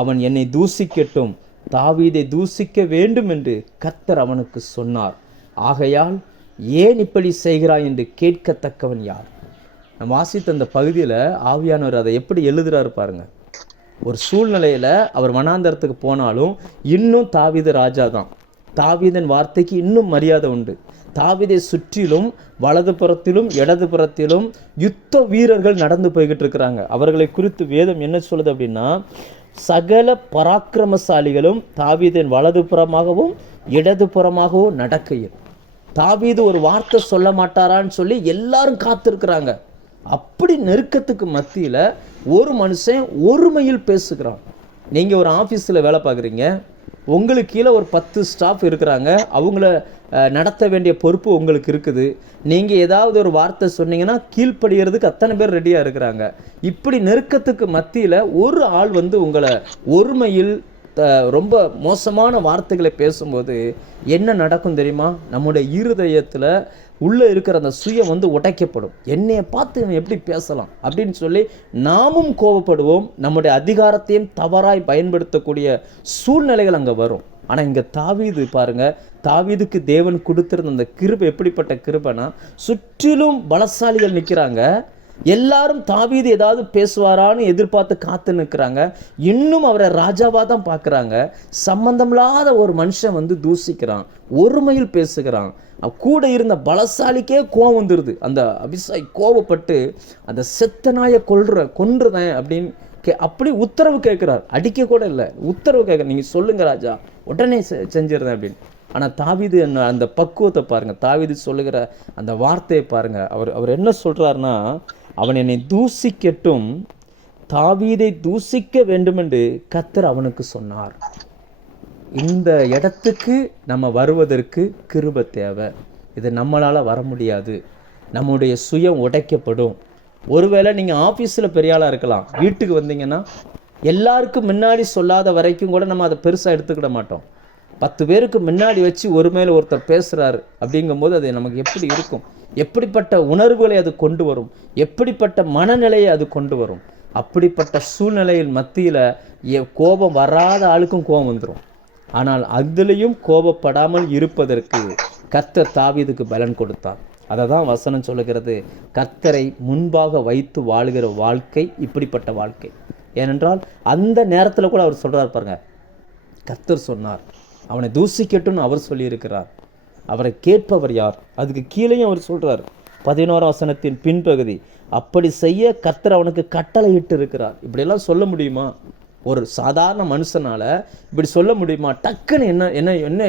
அவன் என்னை தூசிக்கட்டும், தாவீதை தூசிக்க வேண்டும் என்று கர்த்தர் அவனுக்கு சொன்னார். ஆகையால் ஏன் இப்படி செய்கிறாய் என்று கேட்கத்தக்கவன் யார்? நான் வாசித்த அந்த பகுதியில் ஆவியானவர் அதை எப்படி எழுதுறாரு பாருங்க. ஒரு சூழ்நிலையில் அவர் வனாந்தரத்துக்கு போனாலும் இன்னும் தாவீது ராஜா தான். தாவீதின் வார்த்தைக்கு இன்னும் மரியாதை உண்டு. தாவீதை சுற்றிலும் வலதுபுறத்திலும் இடதுபுறத்திலும் யுத்த வீரர்கள் நடந்து போய்கிட்டு இருக்கிறாங்க. அவர்களை குறித்து வேதம் என்ன சொல்லுது அப்படின்னா, சகல பராக்கிரமசாலிகளும் தாவீதின் வலதுபுறமாகவும் இடதுபுறமாகவும் நடக்கையில். தாவீது ஒரு வார்த்தை சொல்ல மாட்டாரான்னு சொல்லி எல்லாரும் காத்திருக்கிறாங்க. அப்படி நெருக்கத்துக்கு மத்தியில் ஒரு மனுஷன் ஒருமையில் பேசுகிறான். நீங்கள் ஒரு ஆஃபீஸில் வேலை பார்க்குறீங்க, உங்களுக்கு கீழே ஒரு 10 ஸ்டாஃப் இருக்கிறாங்க, அவங்கள நடத்த வேண்டிய பொறுப்பு உங்களுக்கு இருக்குது. நீங்கள் ஏதாவது ஒரு வார்த்தை சொன்னீங்கன்னா கீழ்ப்படுகிறதுக்கு அத்தனை பேர் ரெடியாக இருக்கிறாங்க. இப்படி நெருக்கத்துக்கு மத்தியில் ஒரு ஆள் உங்களை ஒருமையில் ரொம்ப மோசமான வார்த்தைகளை பேசும்போது என்ன நடக்கும் தெரியுமா? நம்முடைய இருதயத்தில் உள்ளே இருக்கிற அந்த சுயம் உடைக்கப்படும். என்னையை பார்த்து இவன் எப்படி பேசலாம் அப்படின்னு சொல்லி நாமும் கோபப்படுவோம். நம்முடைய அதிகாரத்தையும் தவறாய் பயன்படுத்தக்கூடிய சூழ்நிலைகள் அங்கே வரும். ஆனால் இங்கே தாவீது பாருங்க, தாவீதுக்கு தேவன் கொடுத்திருந்த அந்த கிருபை எப்படிப்பட்ட கிருபைனா, சுற்றிலும் பலசாலிகள் நிற்கிறாங்க. எல்லாரும் தாவீது ஏதாவது பேசுவாரான்னு எதிர்பார்த்து காத்து நிற்கிறாங்க. இன்னும் அவரை ராஜாவாக தான் பார்க்குறாங்க. சம்பந்தமில்லாத ஒரு மனுஷன் தூசிக்கிறான், ஒருமையில் பேசுகிறான். கூட இருந்த பலசாலிக்கே கோவம் வந்துடுது. அந்த அபிசாய் கோவப்பட்டு அந்த செத்த நாயை கொன்றுதான் அப்படின்னு அப்படி உத்தரவு கேட்குறார். அடிக்க கூட இல்லை, உத்தரவு கேட்குற, நீங்கள் சொல்லுங்க ராஜா, உடனே செஞ்சிருந்தேன் அப்படின்னு. ஆனால் தாவீது அந்த பக்குவத்தை பாருங்க, தாவீது சொல்லுகிற அந்த வார்த்தையை பாருங்க. அவர் என்ன சொல்றாருன்னா, அவன் என்னை தூசிக்கட்டும், தாவீதை தூசிக்க வேண்டும் என்று கர்த்தர் அவனுக்கு சொன்னார். இந்த இடத்துக்கு நம்ம வருவதற்கு கிருபை தேவை. இது நம்மளால் வர முடியாது. நம்முடைய சுயம் உடைக்கப்படும். ஒருவேளை நீங்கள் ஆஃபீஸில் பெரிய ஆளாக இருக்கலாம், வீட்டுக்கு வந்தீங்கன்னா எல்லாருக்கும் முன்னாடி சொல்லாத வரைக்கும் கூட நம்ம அதை பெருசாக எடுத்துக்கிட மாட்டோம். 10 பேருக்கு முன்னாடி வச்சு ஒரு மேலே ஒருத்தர் பேசுகிறாரு அப்படிங்கும்போது அது நமக்கு எப்படி இருக்கும், எப்படிப்பட்ட உணர்வுகளை அது கொண்டு வரும், எப்படிப்பட்ட மனநிலையை அது கொண்டு வரும். அப்படிப்பட்ட சூழ்நிலையில் மத்தியில் கோபம் வராத ஆளுக்கும் கோபம் வந்துடும். ஆனால் அதிலையும் கோபப்படாமல் இருப்பதற்கு கர்த்தர் தாவீதுக்கு பலன் கொடுத்தார். அதை தான் வசனம் சொல்லுகிறது, கர்த்தரை முன்பாக வைத்து வாழுகிற வாழ்க்கை இப்படிப்பட்ட வாழ்க்கை. ஏனென்றால் அந்த நேரத்தில் கூட அவர் சொல்கிறார் பாருங்க, கர்த்தர் சொன்னார் அவனை தூசிக்கட்டும்னு அவர் சொல்லியிருக்கிறார், அவரை கேட்பவர் யார். அதுக்கு கீழேயும் அவர் சொல்கிறார் 11ஆம் வசனத்தின் பின்பகுதி, அப்படி செய்ய கர்த்தர் அவனுக்கு கட்டளையிட்டு இருக்கிறார். இப்படியெல்லாம் சொல்ல முடியுமா? ஒரு சாதாரண மனுஷனால் இப்படி சொல்ல முடியுமா? டக்குன்னு என்ன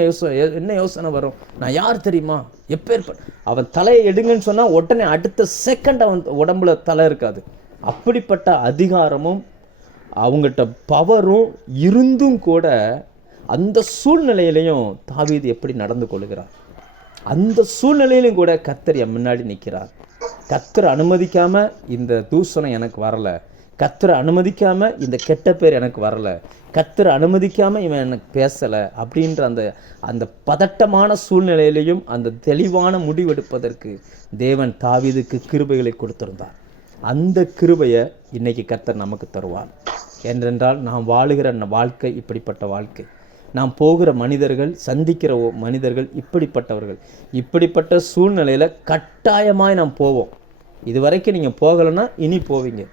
யோசனை வரும், நான் யார் தெரியுமா, எப்பேற்பட்ட அவன் தலையை எடுங்கன்னு சொன்னால் உடனே அடுத்த செகண்ட் அவன் உடம்புல தலை இருக்காது. அப்படிப்பட்ட அதிகாரமும் அவங்ககிட்ட பவரும் இருந்தும் கூட அந்த சூழ்நிலையிலையும் தாவீது எப்படி நடந்து கொள்கிறார், அந்த சூழ்நிலையிலும் கூட கர்த்தர் என் முன்னாடி நிற்கிறார். கர்த்தர் அனுமதிக்காம இந்த தூஷணம் எனக்கு வரலை, கர்த்தர் அனுமதிக்காம இந்த கெட்ட பேர் எனக்கு வரலை, கர்த்தர் அனுமதிக்காம இவன் எனக்கு பேசலை அப்படின்ற அந்த பதட்டமான சூழ்நிலையிலையும் அந்த தெளிவான முடிவெடுப்பதற்கு தேவன் தாவீதுக்கு கிருபைகளை கொடுத்திருந்தார். அந்த கிருபையை இன்னைக்கு கர்த்தர் நமக்கு தருவார். ஏனென்றால் நாம் வாழுகிற வாழ்க்கை இப்படிப்பட்ட வாழ்க்கை, நாம் போகிற மனிதர்கள், சந்திக்கிற மனிதர்கள் இப்படிப்பட்டவர்கள். இப்படிப்பட்ட சூழ்நிலையில் கட்டாயமாய் நாம் போவோம். இது வரைக்கும் நீங்கள் போகலைன்னா இனி போவீங்க.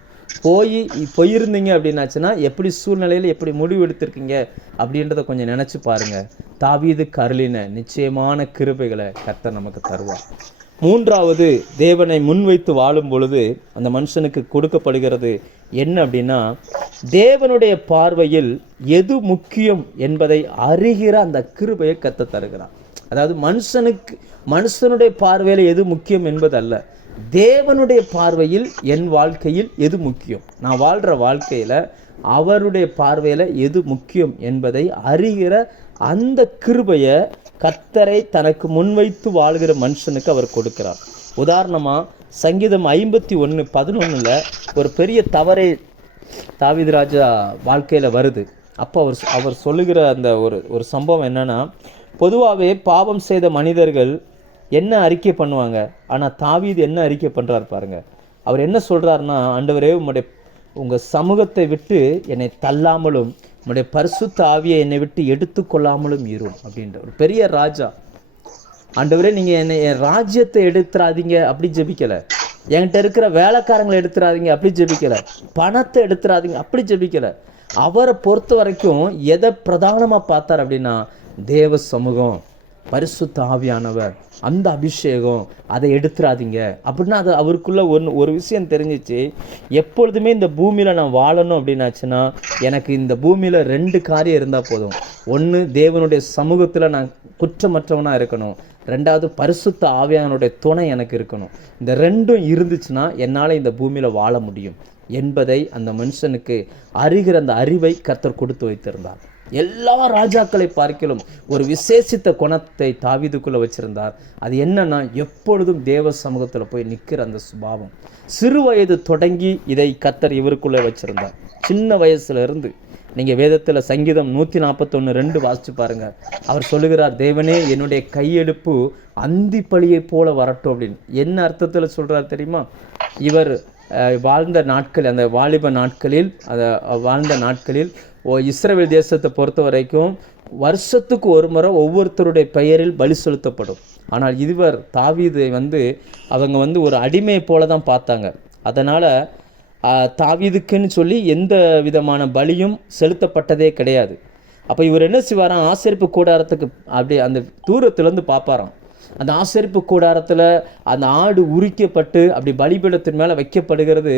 போயிருந்தீங்க அப்படின்னாச்சுன்னா எப்படி சூழ்நிலையில் எப்படி முடிவு எடுத்திருக்கீங்க அப்படின்றத கொஞ்சம் நினச்சி பாருங்கள். தாவீதுக்கு அருளின நிச்சயமான கிருபைகளை கர்த்தர் நமக்கு தருவார். 3வது, தேவனை முன்வைத்து வாழும் பொழுது அந்த மனுஷனுக்கு கொடுக்கப்படுகிறது என்ன அப்படின்னா, தேவனுடைய பார்வையில் எது முக்கியம் என்பதை அறிகிற அந்த கிருபையை கர்த்தர் தருகிறார். அதாவது மனுஷனுடைய பார்வையில் எது முக்கியம் என்பது அல்ல, தேவனுடைய பார்வையில் என் வாழ்க்கையில் எது முக்கியம், நான் வாழ்கிற வாழ்க்கையில் அவருடைய பார்வையில் எது முக்கியம் என்பதை அறிகிற அந்த கிருபையை கர்த்தரை தனக்கு முன்வைத்து வாழ்கிற மனுஷனுக்கு அவர் கொடுக்கிறார். உதாரணமாக சங்கீதம் 51:11 ஒரு பெரிய தவறை தாவீது ராஜா வாழ்க்கையில் வருது. அப்போ அவர் சொல்லுகிற அந்த ஒரு சம்பவம் என்னன்னா, பொதுவாகவே பாவம் செய்த மனிதர்கள் என்ன அறிக்கை பண்ணுவாங்க, ஆனால் தாவீது என்ன அறிக்கை பண்ணுறாரு பாருங்க. அவர் என்ன சொல்கிறாருன்னா, ஆண்டவரே உங்கள் சமூகத்தை விட்டு என்னை தள்ளாமலும் உம்முடைய பரிசுத்த ஆவியை என்னை விட்டு எடுத்துக்கொள்ளாமலும் இரும் அப்படின்ற ஒரு பெரிய ராஜா. ஆண்டவரே நீங்கள் என்னை என் ராஜ்யத்தை எடுத்துறாதீங்க அப்படி ஜெபிக்கலை, என்கிட்ட இருக்கிற வேலைக்காரங்களை எடுத்துறாதீங்க அப்படி ஜெபிக்கலை, பணத்தை எடுத்துறாதீங்க அப்படி ஜெபிக்கலை. அவரை பொறுத்த வரைக்கும் எதை பிரதானமாக பார்த்தார் அப்படின்னா, தேவ சமூகம், பரிசுத்த ஆவியானவர், அந்த அபிஷேகம், அதை எடுத்துறாதீங்க அப்படின்னா அது அவருக்குள்ள ஒரு விஷயம் தெரிஞ்சிச்சு. எப்பொழுதுமே இந்த பூமியில் நான் வாழணும் அப்படின்னாச்சுன்னா எனக்கு இந்த பூமியில் 2 காரியம் இருந்தால் போதும். ஒன்று, தேவனுடைய சமூகத்தில் நான் குற்றமற்றவனாக இருக்கணும். 2வது, பரிசுத்த ஆவியானுடைய துணை எனக்கு இருக்கணும். இந்த 2ம் இருந்துச்சுன்னா என்னால் இந்த பூமியில் வாழ முடியும் என்பதை அந்த மனுஷனுக்கு அறிகிற அந்த அறிவை கர்த்தர் கொடுத்து வைத்திருந்தார். எல்லா ராஜாக்களை பார்க்கிலும் ஒரு விசேஷித்த குணத்தை தாவீதுக்குள்ளே வச்சிருந்தார். அது என்னன்னா, எப்பொழுதும் தேவ சமூகத்தில் போய் நிற்கிற அந்த சுபாவம். சிறு வயது தொடங்கி இதை கர்த்தர் இவருக்குள்ளே வச்சிருந்தார். சின்ன வயசுல இருந்து நீங்கள் வேதத்தில் சங்கீதம் 141:2 வாசிச்சு பாருங்க. அவர் சொல்லுகிறார், தேவனே என்னுடைய கையெடுப்பு அந்தி பழியை போல வரட்டும் அப்படின்னு. என்ன அர்த்தத்தில் சொல்கிறார் தெரியுமா? இவர் வாழ்ந்த நாட்கள், அந்த வாலிப நாட்களில், வாழ்ந்த நாட்களில் இஸ்ரவேல் தேசத்தை பொறுத்த வரைக்கும் வருஷத்துக்கு ஒரு முறை ஒவ்வொருத்தருடைய பெயரில் பலி செலுத்தப்படும். ஆனால் இவர் தாவீதை அவங்க ஒரு அடிமையை போல தான் பார்த்தாங்க. அதனால் தாவீதுக்குன்னு சொல்லி எந்த விதமான பலியும் செலுத்தப்பட்டதே கிடையாது. அப்போ இவர் என்ன செய்வாராம், ஆசரிப்பு கூடாரத்துக்கு அப்படி அந்த தூரத்துலேருந்து பார்ப்பாராம். அந்த ஆசரிப்பு கூடாரத்தில் அந்த ஆடு உரிக்கப்பட்டு அப்படி பலிபீடத்தின் மேலே வைக்கப்படுகிறது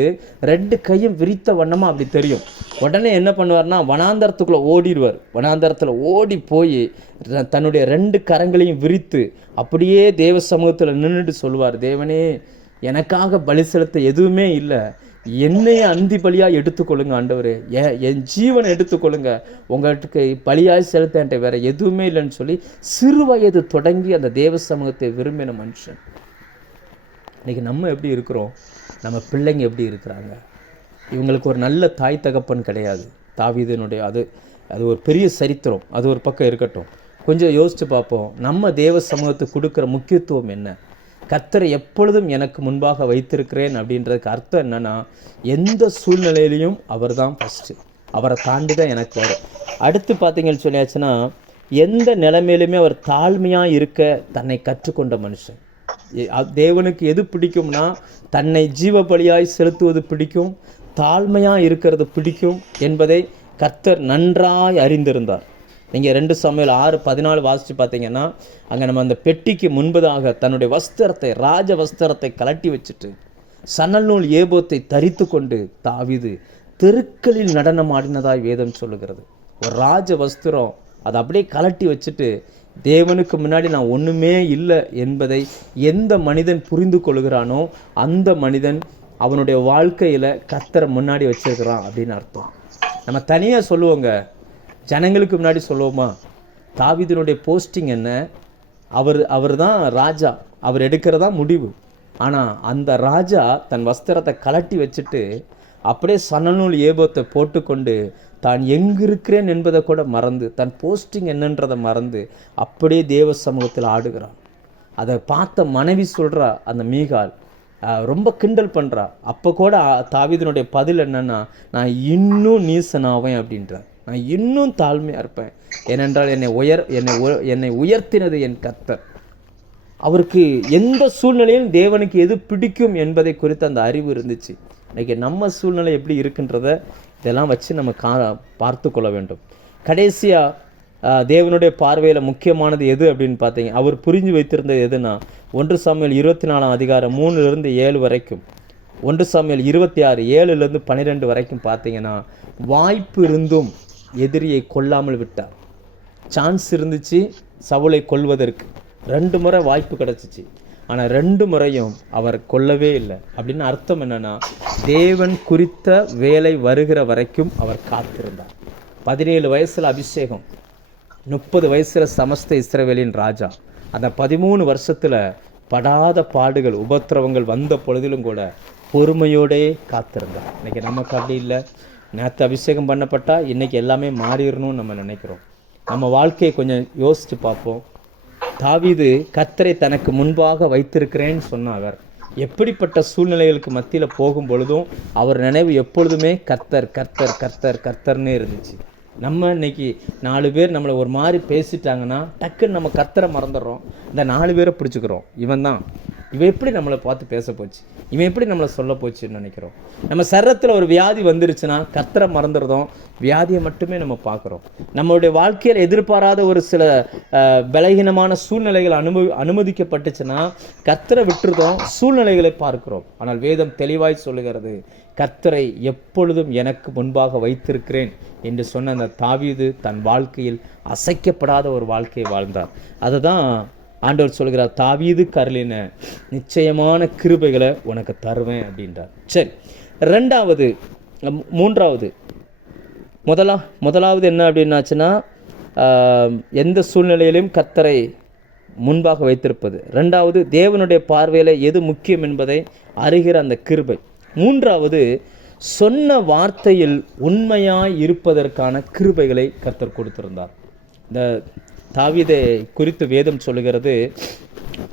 2 கையும் விரித்த வண்ணமாக அப்படி தெரியும். உடனே என்ன பண்ணுவார்னா, வனாந்தரத்துக்குள்ளே ஓடிடுவார். வனாந்தரத்தில் ஓடி போய் தன்னுடைய 2 கரங்களையும் விரித்து அப்படியே தேவ சமூகத்தில் நின்றுட்டு சொல்லுவார், தேவனே எனக்காக பலி செலுத்த எதுவுமே இல்லை, என்னையே அந்தி பலியாக எடுத்துக்கொள்ளுங்க ஆண்டவரே, என் ஜீவனை எடுத்துக்கொள்ளுங்க, உங்களுக்கு பலியாய் செலுத்த என்கிட்ட வேற எதுவுமே இல்லைன்னு சொல்லி சிறு வயது தொடங்கி அந்த தேவ சமூகத்தை விரும்பின மனுஷன். இன்னைக்கு நம்ம எப்படி இருக்கிறோம்? நம்ம பிள்ளைங்க எப்படி இருக்கிறாங்க? இவங்களுக்கு ஒரு நல்ல தாய் தகப்பன் கிடையாது. தாவீதினுடைய அது ஒரு பெரிய சரித்திரம். அது ஒரு பக்கம் இருக்கட்டும். கொஞ்சம் யோசித்து பார்ப்போம். நம்ம தேவ சமூகத்துக்கு கொடுக்குற முக்கியத்துவம் என்ன? கர்த்தரை எப்பொழுதும் எனக்கு முன்பாக வைத்திருக்கிறேன் அப்படின்றதுக்கு அர்த்தம் என்னென்னா, எந்த சூழ்நிலையிலையும் அவர் தான் ஃபஸ்ட்டு, அவரை தாண்டி தான் எனக்கு வரும். அடுத்து பார்த்தீங்கன்னு சொல்லியாச்சுன்னா, எந்த நிலைமையிலுமே அவர் தாழ்மையாக இருக்க தன்னை கற்றுக்கொண்ட மனுஷன். தேவனுக்கு எது பிடிக்கும்னா, தன்னை ஜீவ பலியாய் செலுத்துவது பிடிக்கும், தாழ்மையாக இருக்கிறது பிடிக்கும் என்பதை கர்த்தர் நன்றாய் அறிந்திருந்தார். நீங்கள் 2 சாமுவேல் 6:14 வாசித்து பார்த்தீங்கன்னா, அங்கே நம்ம அந்த பெட்டிக்கு முன்பதாக தன்னுடைய வஸ்திரத்தை, ராஜ வஸ்திரத்தை கலட்டி வச்சுட்டு சணல் நூல் ஏபோத்தை தரித்து கொண்டு தாவீது தெருக்களில் நடனம் ஆடினதாய் வேதம் சொல்லுகிறது. ஒரு ராஜ வஸ்திரம் அதை அப்படியே கலட்டி வச்சுட்டு, தேவனுக்கு முன்னாடி நான் ஒன்றுமே இல்லை என்பதை எந்த மனிதன் புரிந்து கொள்கிறானோ அந்த மனிதன் அவனுடைய வாழ்க்கையில் கர்த்தரை முன்னாடி வச்சிருக்கிறான் அப்படின்னு அர்த்தம். நம்ம தனியாக சொல்லுவோங்க, ஜனங்களுக்கு முன்னாடி சொல்லுவோமா? தாவீதினுடைய போஸ்டிங் என்ன? அவர் தான் ராஜா, அவர் எடுக்கிறதா முடிவு. ஆனால் அந்த ராஜா தன் வஸ்திரத்தை கலட்டி வச்சுட்டு அப்படியே சணநூல் ஏபோத்தை போட்டுக்கொண்டு தான் எங்கிருக்கிறேன் என்பதை கூட மறந்து, தன் போஸ்டிங் என்னன்றதை மறந்து அப்படியே தேவ சமூகத்தில் ஆடுகிறான். அதை பார்த்த மனைவி சொல்கிறா, அந்த மீகால் ரொம்ப கிண்டல் பண்ணுறா. அப்போ கூட தாவீதினுடைய பதில் என்னன்னா, நான் இன்னும் நீசனாவேன் அப்படின்றார். நான் இன்னும் தாழ்மையாக இருப்பேன், ஏனென்றால் என்னை உயர்த்தினது என் கர்த்தர். அவருக்கு எந்த சூழ்நிலையும் தேவனுக்கு எது பிடிக்கும் என்பதை குறித்து அந்த அறிவு இருந்துச்சு. இன்றைக்கி நம்ம சூழ்நிலை எப்படி இருக்குன்றதை இதெல்லாம் வச்சு நம்ம பார்த்து கொள்ள வேண்டும். கடைசியாக தேவனுடைய பார்வையில் முக்கியமானது எது அப்படின்னு பார்த்தீங்க, அவர் புரிஞ்சு வைத்திருந்தது எதுனா, 1 சாமுவேல் 24 அதிகாரம் 3-7 வரைக்கும், 1 சாமுவேல் 26 7-12 வரைக்கும் பார்த்தீங்கன்னா, வாய்ப்பு இருந்தும் எதிரியை கொல்லாமல் விட்டார். சான்ஸ் இருந்துச்சு சவுலை கொல்வதற்கு, 2 முறை வாய்ப்பு கிடச்சிச்சு. ஆனால் 2 முறையும் அவர் கொல்லவே இல்லை. அப்படின்னு அர்த்தம் என்னென்னா, தேவன் குறித்த வேலை வருகிற வரைக்கும் அவர் காத்திருந்தார். 17 வயசில் அபிஷேகம், 30 வயசில் சமஸ்த இஸ்ரவேலின் ராஜா. அந்த 13 வருஷத்தில் படாத பாடுகள், உபத்திரவங்கள் வந்த பொழுதிலும் கூட பொறுமையோடே காத்திருந்தார். இன்றைக்கி நமக்கு அப்படி இல்லை. நேற்று அபிஷேகம் பண்ணப்பட்டால் இன்றைக்கி எல்லாமே மாறிடணும்னு நம்ம நினைக்கிறோம். நம்ம வாழ்க்கையை கொஞ்சம் யோசித்து பார்ப்போம். தாவீது கர்த்தரை தனக்கு முன்பாக வைத்திருக்கிறேன்னு சொன்ன அவர் எப்படிப்பட்ட சூழ்நிலைகளுக்கு மத்தியில் போகும் பொழுதும் அவர் நினைவு எப்பொழுதுமே கர்த்தர் கர்த்தர் கர்த்தர் கர்த்தர்னே இருந்துச்சு. நம்ம இன்னைக்கு 4 பேர் நம்மளை ஒரு மாதிரி பேசிட்டாங்கன்னா டக்குன்னு நம்ம கர்த்தரை மறந்துடுறோம், இந்த 4 பேரை பிடிச்சிக்கிறோம். இவன் எப்படி நம்மளை பார்த்து பேச போச்சு, இவன் எப்படி நம்மளை சொல்ல போச்சுன்னு நினைக்கிறோம். நம்ம சரீரத்தில் ஒரு வியாதி வந்துருச்சுன்னா கர்த்தரை மறந்துடுறோம், வியாதியை மட்டுமே நம்ம பார்க்குறோம். நம்மளுடைய வாழ்க்கையில் எதிர்பாராத ஒரு சில பலகீனமான சூழ்நிலைகள் அனுமதிக்கப்பட்டுச்சுன்னா கர்த்தரை விட்டுருதோம், சூழ்நிலைகளை பார்க்கிறோம். ஆனால் வேதம் தெளிவாய் சொல்லுகிறது, கர்த்தரை எப்பொழுதும் எனக்கு முன்பாக வைத்திருக்கிறேன் என்று சொன்ன அந்த தாவீது தன் வாழ்க்கையில் அசைக்கப்படாத ஒரு வாழ்க்கையை வாழ்ந்தார். அதுதான் ஆண்டவர் சொல்கிறார், தாவீது கருளின நிச்சயமான கிருபைகளை உனக்கு தருவேன் அப்படின்றார். சரி, முதலாவது என்ன அப்படின்னாச்சுன்னா, எந்த சூழ்நிலையிலும் கர்த்தரை முன்பாக வைத்திருப்பது. 2வது, தேவனுடைய பார்வையில் எது முக்கியம் என்பதை அறிகிற அந்த கிருபை. 3வது, சொன்ன வார்த்தையில் உண்மையாய் இருப்பதற்கான கிருபைகளை கர்த்தர் கொடுத்திருந்தார். இந்த தாவீதை குறித்து வேதம் சொல்லுகிறது,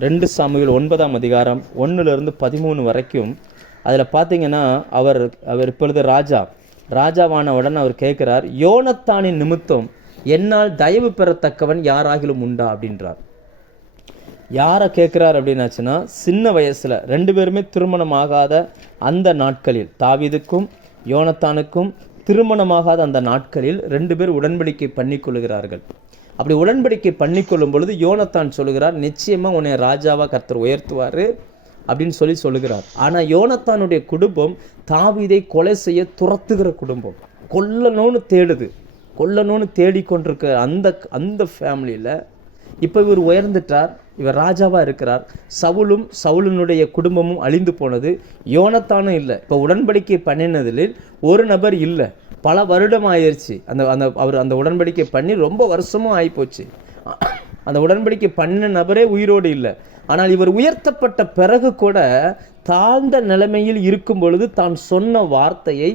2 சாமுவேல் 9 அதிகாரம் 1-13 வரைக்கும். அதில் பார்த்தீங்கன்னா, அவர் இப்பொழுது ராஜாவானவுடன் அவர் கேட்குறார், யோனத்தானின் நிமித்தம் என்னால் தயவு பெறத்தக்கவன் யாராகிலும் உண்டா அப்படின்றார். யாரை கேட்குறார் அப்படின்னாச்சுன்னா, சின்ன வயசில் 2 பேருமே திருமணமாகாத அந்த நாட்களில், தாவீதுக்கும் யோனத்தானுக்கும் திருமணமாகாத அந்த நாட்களில் 2 பேர் உடன்படிக்கை பண்ணி கொள்கிறார்கள். அப்படி உடன்படிக்கை பண்ணி கொள்ளும் பொழுது யோனத்தான் சொல்லுகிறார், நிச்சயமாக உன்னை ராஜாவாக கர்த்தர் உயர்த்துவார் அப்படின்னு சொல்லுகிறார். ஆனால் யோனத்தானுடைய குடும்பம் தாவீதை கொலை செய்ய துரத்துகிற குடும்பம், கொல்லணும்னு தேடிக்கொண்டிருக்க அந்த ஃபேமிலியில் இப்போ இவர் உயர்ந்துட்டார், இவர் ராஜாவாக இருக்கிறார். சவுலினுடைய குடும்பமும் அழிந்து போனது, யோனத்தானும் இல்லை. இப்போ உடன்படிக்கை பண்ணினதில் ஒரு நபர் இல்லை, பல வருடம் ஆயிடுச்சு. அவர் அந்த உடன்படிக்கை பண்ணி ரொம்ப வருஷமும் ஆகிப்போச்சு. அந்த உடன்படிக்கை பண்ணின நபரே உயிரோடு இல்லை. ஆனால் இவர் உயர்த்தப்பட்ட பிறகு கூட தாழ்ந்த நிலைமையில் இருக்கும் பொழுது தான் சொன்ன வார்த்தையை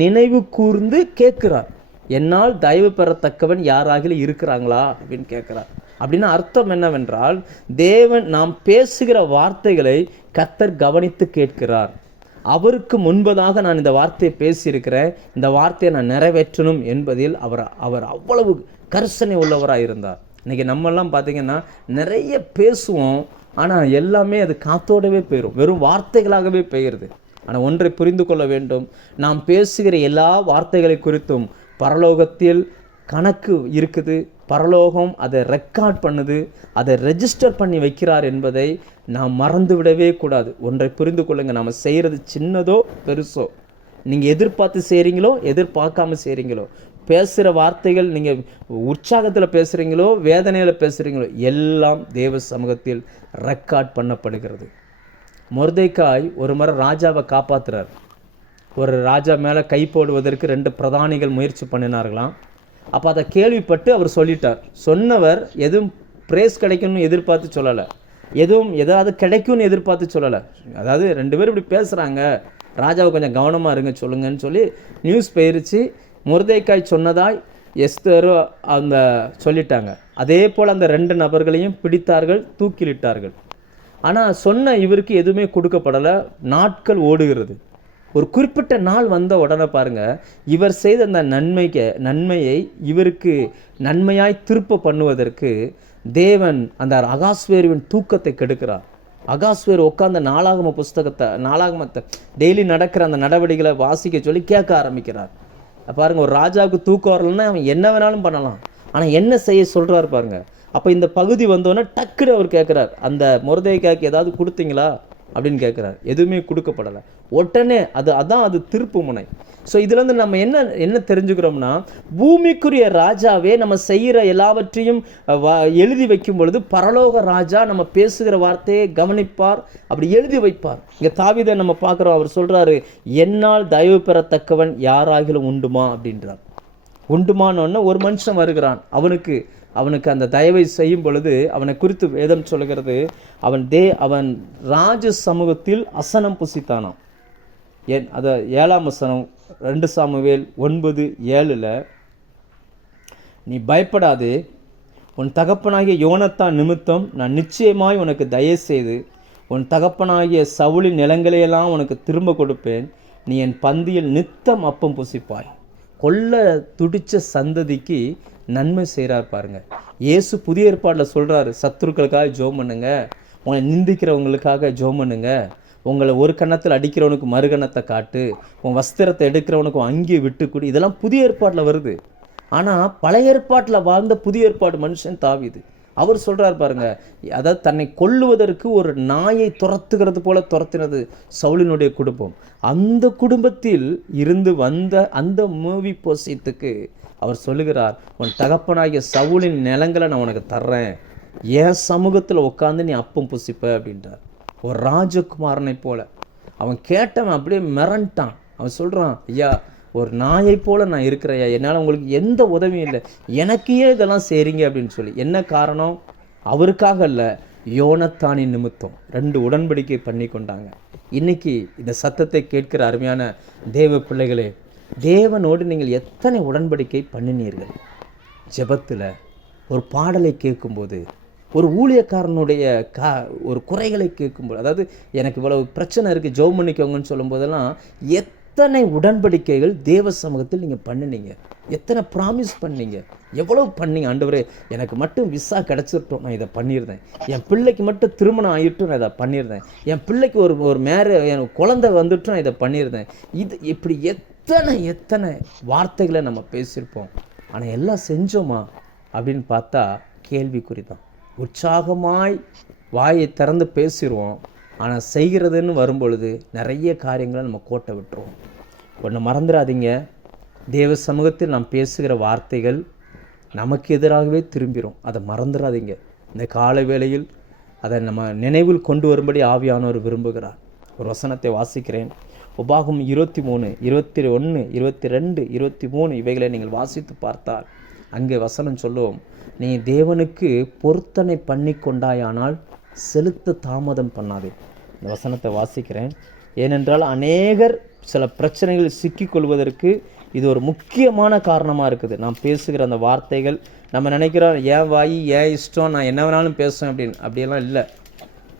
நினைவு கூர்ந்து கேட்கிறார். என்னால் தயவு பெறத்தக்கவன் யாராகிலும் இருக்கிறாங்களா அப்படின்னு கேட்கிறார். அப்படின்னு அர்த்தம் என்னவென்றால், தேவன் நாம் பேசுகிற வார்த்தைகளை கர்த்தர் கவனித்து கேட்கிறார். அவருக்கு முன்பதாக நான் இந்த வார்த்தையை பேசியிருக்கிறேன், இந்த வார்த்தையை நான் நிறைவேற்றணும் என்பதில் அவர் அவ்வளவு கரிசனை உள்ளவராக இருந்தார். இன்றைக்கி நம்மெல்லாம் பார்த்திங்கன்னா நிறைய பேசுவோம், ஆனால் எல்லாமே அது காத்தோடவே போயிடும், வெறும் வார்த்தைகளாகவே போயிடுது. ஆனால் ஒன்றை புரிந்து கொள்ள வேண்டும், நாம் பேசுகிற எல்லா வார்த்தைகளை குறித்தும் பரலோகத்தில் கணக்கு இருக்குது. பரலோகம் அதை ரெக்கார்ட் பண்ணுது, அதை ரெஜிஸ்டர் பண்ணி வைக்கிறார் என்பதை நாம் மறந்து விடவே கூடாது. ஒன்றை புரிந்து கொள்ளுங்கள், நம்ம செய்கிறது சின்னதோ பெருசோ, நீங்கள் எதிர்பார்த்து செய்கிறீங்களோ எதிர்பார்க்காம செய்கிறீங்களோ, பேசுகிற வார்த்தைகள் நீங்கள் உற்சாகத்தில் பேசுகிறீங்களோ வேதனையில் பேசுகிறீங்களோ, எல்லாம் தேவ சமூகத்தில் ரெக்கார்ட் பண்ணப்படுகிறது. மொர்தெக்காய் ஒரு முறை ராஜாவை காப்பாற்றுறார். ஒரு ராஜா மேலே கை போடுவதற்கு 2 பிரதானிகள் முயற்சி பண்ணினார்களாம். அப்போ அதை கேள்விப்பட்டு அவர் சொல்லிட்டார். சொன்னவர் எதுவும் பிரேஸ் கிடைக்கும்னு எதிர்பார்த்து சொல்லலை, ஏதாவது கிடைக்கும்னு எதிர்பார்த்து சொல்லலை. அதாவது 2 பேரும் இப்படி பேசுகிறாங்க, ராஜாவை கொஞ்சம் கவனமாக இருங்க சொல்லுங்கன்னு சொல்லி நியூஸ் போயிருச்சு. மொர்தெக்காய் சொன்னதாய் எஸ்தரும் அந்த சொல்லிட்டாங்க. அதே போல் அந்த 2 நபர்களையும் பிடித்தார்கள், தூக்கிலிட்டார்கள். ஆனால் சொன்ன இவருக்கு எதுவுமே கொடுக்கப்படலை. நாட்கள் ஓடுகிறது. ஒரு குறிப்பிட்ட நாள் வந்த உடனே பாருங்கள், இவர் செய்த அந்த நன்மையை இவருக்கு நன்மையாய் திருப்ப பண்ணுவதற்கு தேவன் அந்த அகாஸ்வேருவின் தூக்கத்தை கெடுக்கிறார். அகாஸ்வேரு உட்கார்ந்த நாளாகமத்தை டெய்லி நடக்கிற அந்த நடவடிக்கைகளை வாசிக்க சொல்லி கேட்க ஆரம்பிக்கிறார். பாருங்கள், ஒரு ராஜாவுக்கு தூக்கம் வரலன்னா அவன் என்ன வேணாலும் பண்ணலாம், ஆனால் என்ன செய்ய சொல்கிறார் பாருங்க. அப்போ இந்த பகுதி வந்தோன்னே டக்குன்னு அவர் கேட்குறார், அந்த மொர்தெக்காய்க்கு ஏதாவது கொடுத்தீங்களா அப்படின்னு கேட்குறாரு. எதுவுமே கொடுக்கப்படலை. உடனே அது திருப்பு முனை. ஸோ இதுலேருந்து நம்ம என்ன தெரிஞ்சுக்கிறோம்னா, பூமிக்குரிய ராஜாவே நம்ம செய்கிற எல்லாவற்றையும் எழுதி வைக்கும் பொழுது பரலோக ராஜா நம்ம பேசுகிற வார்த்தையை கவனிப்பார், அப்படி எழுதி வைப்பார். இங்கே தாவீதை நம்ம பார்க்குறோம், அவர் சொல்கிறாரு, என்னால் தயவு பெறத்தக்கவன் யாராகிலும் உண்டுமா அப்படின்றார். உண்டுமானோன்னு ஒரு மனுஷன் வருகிறான், அவனுக்கு அந்த தயவை செய்யும் பொழுது அவனை குறித்து வேதம் சொல்கிறது, அவன் ராஜ சமூகத்தில் அசனம் புசித்தானாம். அதை 7ஆம் வசனம் 2 சாமுவேல் 9:7 நீ பயப்படாதே, உன் தகப்பனாகிய யோனத்தான் நிமித்தம் நான் நிச்சயமாய் உனக்கு தயவு செய்து உன் தகப்பனாகிய சவுலின் நிலங்களையெல்லாம் உனக்கு திரும்ப கொடுப்பேன், நீ என் பந்தியில் நித்தம் அப்பம் புசிப்பாய். கொல்ல துடிச்ச சந்ததிக்கு நன்மை செய்கிறார் பாருங்க. இயேசு புதிய ஏற்பாட்டில் சொல்கிறாரு, சத்துருக்களுக்காக ஜெபம் பண்ணுங்க, உங்களை நிந்திக்கிறவங்களுக்காக ஜெபம் பண்ணுங்க, உங்களை ஒரு கன்னத்தில் அடிக்கிறவனுக்கு மறுகணத்தை காட்டு, உன் வஸ்திரத்தை எடுக்கிறவனுக்கு அங்கேயே விட்டு கொடு. இதெல்லாம் புதிய ஏற்பாட்டில் வருது. ஆனால் பழைய ஏற்பாட்டில் வாழ்ந்த புதிய ஏற்பாடு மனுஷன் தாவீது, அவர் சொல்கிறார் பாருங்க, அதாவது தன்னை கொல்லுவதற்கு ஒரு நாயை துரத்துகிறது போல துரத்தினது சவுலினுடைய குடும்பம். அந்த குடும்பத்தில் இருந்து வந்த அந்த மூவி போசியத்துக்கு அவர் சொல்லுகிறார், உன் தகப்பனாகிய சவுலின் நிலங்களை நான் உனக்கு தர்றேன், என் சமூகத்தில் உட்காந்து நீ அப்பம் புசிப்ப அப்படின்றார். ஒரு ராஜகுமாரனை போல அவன் கேட்டவன் அப்படியே மிரண்டான். அவன் சொல்கிறான், ஐயா ஒரு நாயை போல் நான் இருக்கிறையா, என்னால் உங்களுக்கு எந்த உதவியும் இல்லை, எனக்கே இதெல்லாம் செய்கிறீங்க அப்படின்னு சொல்லி. என்ன காரணம்? அவருக்காக இல்லை, யோனத்தானின் நிமித்தம் 2 உடன்படிக்கை பண்ணி கொண்டாங்க. இன்றைக்கி இந்த சத்தத்தை கேட்கிற அருமையான தேவ பிள்ளைகளே, தேவனோடு நீங்கள் எத்தனை உடன்படிக்கை பண்ணினீர்கள்? ஜெபத்தில் ஒரு பாடலை கேட்கும்போது, ஒரு ஊழியக்காரனுடைய ஒரு குறைகளை கேட்கும்போது, அதாவது எனக்கு இவ்வளவு பிரச்சனை இருக்குது ஜெபம் பண்ணிக்கோங்கன்னு சொல்லும்போதெல்லாம் எத்தனை உடன்படிக்கைகள் தேவ சமூகத்தில் நீங்கள் பண்ணினீங்க, எத்தனை ப்ராமிஸ் பண்ணீங்க, எவ்வளோ பண்ணீங்க. ஆண்டவரே எனக்கு மட்டும் விசா கிடச்சிட்டோம், நான் இதை பண்ணியிருந்தேன், என் பிள்ளைக்கு மட்டும் திருமணம் ஆகிட்டும் நான் இதை பண்ணியிருந்தேன், என் பிள்ளைக்கு ஒரு என் குழந்தை வந்துட்டும் நான் இதை பண்ணியிருந்தேன். இப்படி எத்தனை வார்த்தைகளை நம்ம பேசியிருப்போம். ஆனால் எல்லாம் செஞ்சோமா அப்படின்னு பார்த்தா கேள்விக்குறி தான். உற்சாகமாய் வாயை திறந்து பேசிடுவோம், ஆனால் செய்கிறதுன்னு வரும்பொழுது நிறைய காரியங்களை நம்ம கோட்டை விட்டுருவோம். ஒன்று மறந்துடாதீங்க, தேவ சமூகத்தில் நாம் பேசுகிற வார்த்தைகள் நமக்கு எதிராகவே திரும்பிடும். அதை மறந்துடாதீங்க. இந்த கால வேளையில் அதை நம்ம நினைவில் கொண்டு வரும்படி ஆவியானவர் விரும்புகிறார். ஒரு வசனத்தை வாசிக்கிறேன். உபாகம் 23, 21, 22, 23 இவைகளை நீங்கள் வாசித்து பார்த்தால் அங்கே வசனம் சொல்லுவோம், நீ தேவனுக்கு பொருத்தனை பண்ணி கொண்டாயானால் செலுத்த தாமதம் பண்ணாதே. இந்த வசனத்தை வாசிக்கிறேன். ஏனென்றால் அநேகர் சில பிரச்சனைகளில் சிக்கிக்கொள்வதற்கு இது ஒரு முக்கியமான காரணமாக இருக்குது. நான் பேசுகிற அந்த வார்த்தைகள் நம்ம நினைக்கிறோம் ஏன் வாய் ஏன் இஷ்டம், நான் என்ன வேணாலும் பேசுவேன் அப்படியெல்லாம் இல்லை.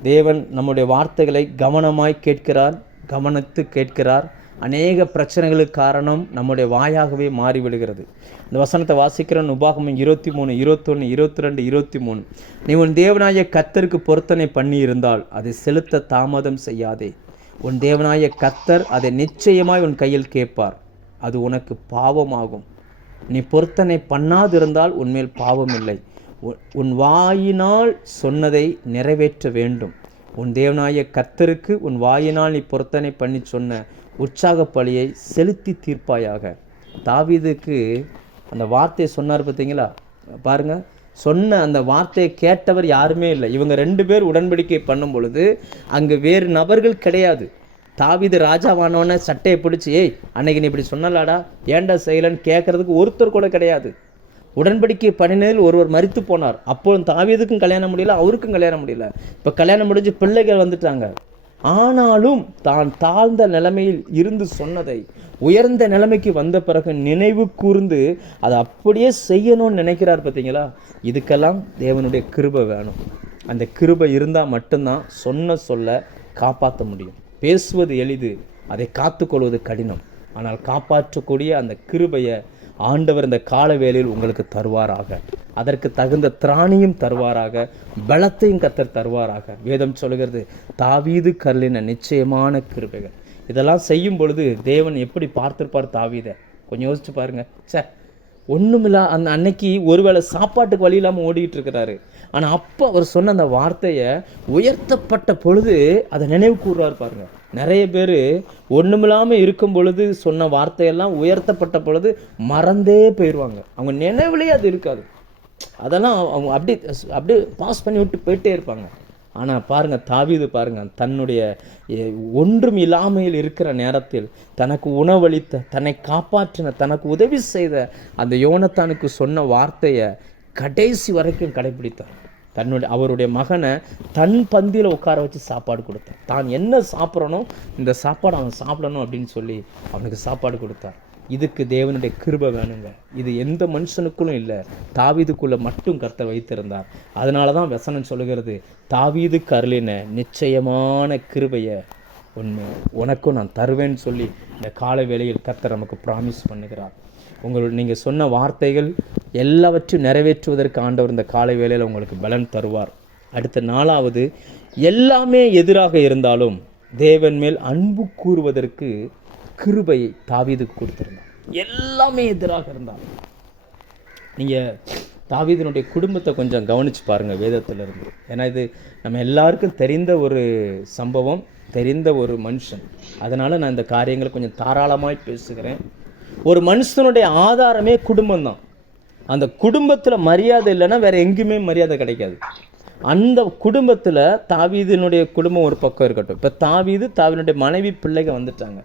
தேவன் நம்முடைய வார்த்தைகளை கவனமாய் கேட்கிறார், கவனித்து கேட்கிறார். அநேக பிரச்சனைகளுக்கு காரணம் நம்முடைய வாயாகவே மாறிவிடுகிறது. இந்த வசனத்தை வாசிக்கிறேன். உபாகமம் 23, 21, 22, 23. நீ உன் தேவனாய கர்த்தருக்கு பொருத்தனை பண்ணி இருந்தால் அதை செலுத்த தாமதம் செய்யாதே. உன் தேவனாய கர்த்தர் அதை நிச்சயமாய் உன் கையில் கேட்பார். அது உனக்கு பாவமாகும். நீ பொருத்தனை பண்ணாதிருந்தால் உன்மேல் பாவம் இல்லை. உன் வாயினால் சொன்னதை நிறைவேற்ற வேண்டும். உன் தேவனாய கர்த்தருக்கு உன் வாயினால் நீ பொருத்தனை பண்ணி சொன்ன உற்சாக பலியை செலுத்தி தீர்ப்பாயாக. தாவீதுக்கு அந்த வார்த்தையை சொன்னார் பார்த்தீங்களா? பாருங்க, சொன்ன அந்த வார்த்தையை கேட்டவர் யாருமே இல்லை. இவங்க 2 பேர் உடன்படிக்கை பண்ணும் பொழுது அங்கே வேறு நபர்கள் கிடையாது. தாவீது ராஜாவானோன்னு சட்டையை பிடிச்சி அன்னைக்கு நீ இப்படி சொன்னலாடா, ஏண்டா செய்யலன்னு கேட்கறதுக்கு ஒருத்தர் கூட கிடையாது. உடன்படிக்கை பண்ணினதில் ஒருவர் மரித்து போனார். அப்போது தாவீதுக்கும் கல்யாணம் முடியல, அவருக்கும் கல்யாணம் முடியல. இப்போ கல்யாணம் முடிஞ்சு பிள்ளைகள் வந்துட்டாங்க. ஆனாலும் தான் தாழ்ந்த நிலைமையில் இருந்து சொன்னதை உயர்ந்த நிலைமைக்கு வந்த பிறகு நினைவு கூர்ந்து அதை அப்படியே செய்யணும்னு நினைக்கிறார் பார்த்தீங்களா? இதுக்கெல்லாம் தேவனுடைய கிருபை வேணும். அந்த கிருபை இருந்தால் மட்டும்தான் சொன்ன சொல்ல காப்பாற்ற முடியும். பேசுவது எளிது, அதை காத்துக்கொள்வது கடினம். ஆனால் காப்பாற்றக்கூடிய அந்த கிருபையை ஆண்டவர் இந்த கால வேளையில் உங்களுக்கு தருவாராக. அதற்கு தகுந்த திராணியும் தருவாராக, பலத்தையும் கர்த்தர் தருவாராக. வேதம் சொல்கிறது தாவீது கர்லின நிச்சயமான கிருபைகள். இதெல்லாம் செய்யும் பொழுது தேவன் எப்படி பார்த்திருப்பார் தாவீதை? கொஞ்சம் யோசிச்சு பாருங்க. ஒன்றுமில்லா அந்த அன்னைக்கு ஒருவேளை சாப்பாட்டுக்கு வழி இல்லாமல் ஓடிக்கிட்டு இருக்கிறாரு. ஆனால் அப்போ அவர் சொன்ன அந்த வார்த்தையை உயர்த்தப்பட்ட பொழுது அதை நினைவு கூறுறாரு பாருங்க. நிறைய பேர் ஒன்றுமில்லாமல் இருக்கும் பொழுது சொன்ன வார்த்தையெல்லாம் உயர்த்தப்பட்ட பொழுது மறந்தே போயிடுவாங்க. அவங்க நினைவுலேயே அது இருக்காது. அதெல்லாம் அவங்க அப்படியே பாஸ் பண்ணி விட்டு போயிட்டே இருப்பாங்க. ஆனால் பாருங்கள், தாவீது பாருங்கள், தன்னுடைய ஒன்றும் இல்லாமையில் இருக்கிற நேரத்தில் தனக்கு உணவளித்த, தன்னை காப்பாற்றின, தனக்கு உதவி செய்த அந்த யோனத்தானுக்கு சொன்ன வார்த்தையை கடைசி வரைக்கும் கடைபிடித்தார். அவருடைய மகனை தன் பந்தியில் உட்கார வச்சு சாப்பாடு கொடுத்தார். தான் என்ன சாப்பிட்றனோ இந்த சாப்பாடு அவன் சாப்பிடணும் அப்படின்னு சொல்லி அவனுக்கு சாப்பாடு கொடுத்தார். இதுக்கு தேவனுடைய கிருபை வேணுங்க. இது எந்த மனுஷனுக்குள்ளும் இல்லை, தாவீதுக்குள்ள மட்டும் கர்த்தர் வைத்திருந்தார். அதனால தான் வசனம் சொல்லுகிறது, தாவீதுக்கு அருளின நிச்சயமான கிருபையை உனக்கும் நான் தருவேன்னு சொல்லி இந்த கால வேளையில் கர்த்தர் நமக்கு ப்ராமிஸ் பண்ணுகிறார். நீங்கள் சொன்ன வார்த்தைகள் எல்லாவற்றையும் நிறைவேற்றுவதற்கு ஆண்டவர் இந்த காலை வேளையில் உங்களுக்கு பலன் தருவார். அடுத்த 4வது, எல்லாமே எதிராக இருந்தாலும் தேவன் மேல் அன்பு கூறுவதற்கு கிருபையை தாவீதுக்கு கொடுத்திருந்தார். எல்லாமே எதிராக இருந்தாலும். நீங்கள் தாவீதினுடைய குடும்பத்தை கொஞ்சம் கவனித்து பாருங்கள் வேதத்திலிருந்து. ஏன்னா இது நம்ம எல்லாருக்கும் தெரிந்த ஒரு சம்பவம், தெரிந்த ஒரு மனுஷன். அதனால் நான் இந்த காரியங்களை கொஞ்சம் தாராளமாய் பேசுகிறேன். ஒரு மனுஷனுடைய ஆதாரமே குடும்பம் தான். அந்த குடும்பத்தில் மரியாதை இல்லைன்னா வேறு எங்கேயுமே மரியாதை கிடைக்காது. அந்த குடும்பத்தில் தாவீதினுடைய குடும்பம் ஒரு பக்கம் இருக்கட்டும். இப்போ தாவீதினுடைய மனைவி பிள்ளைகள் வந்துட்டாங்க.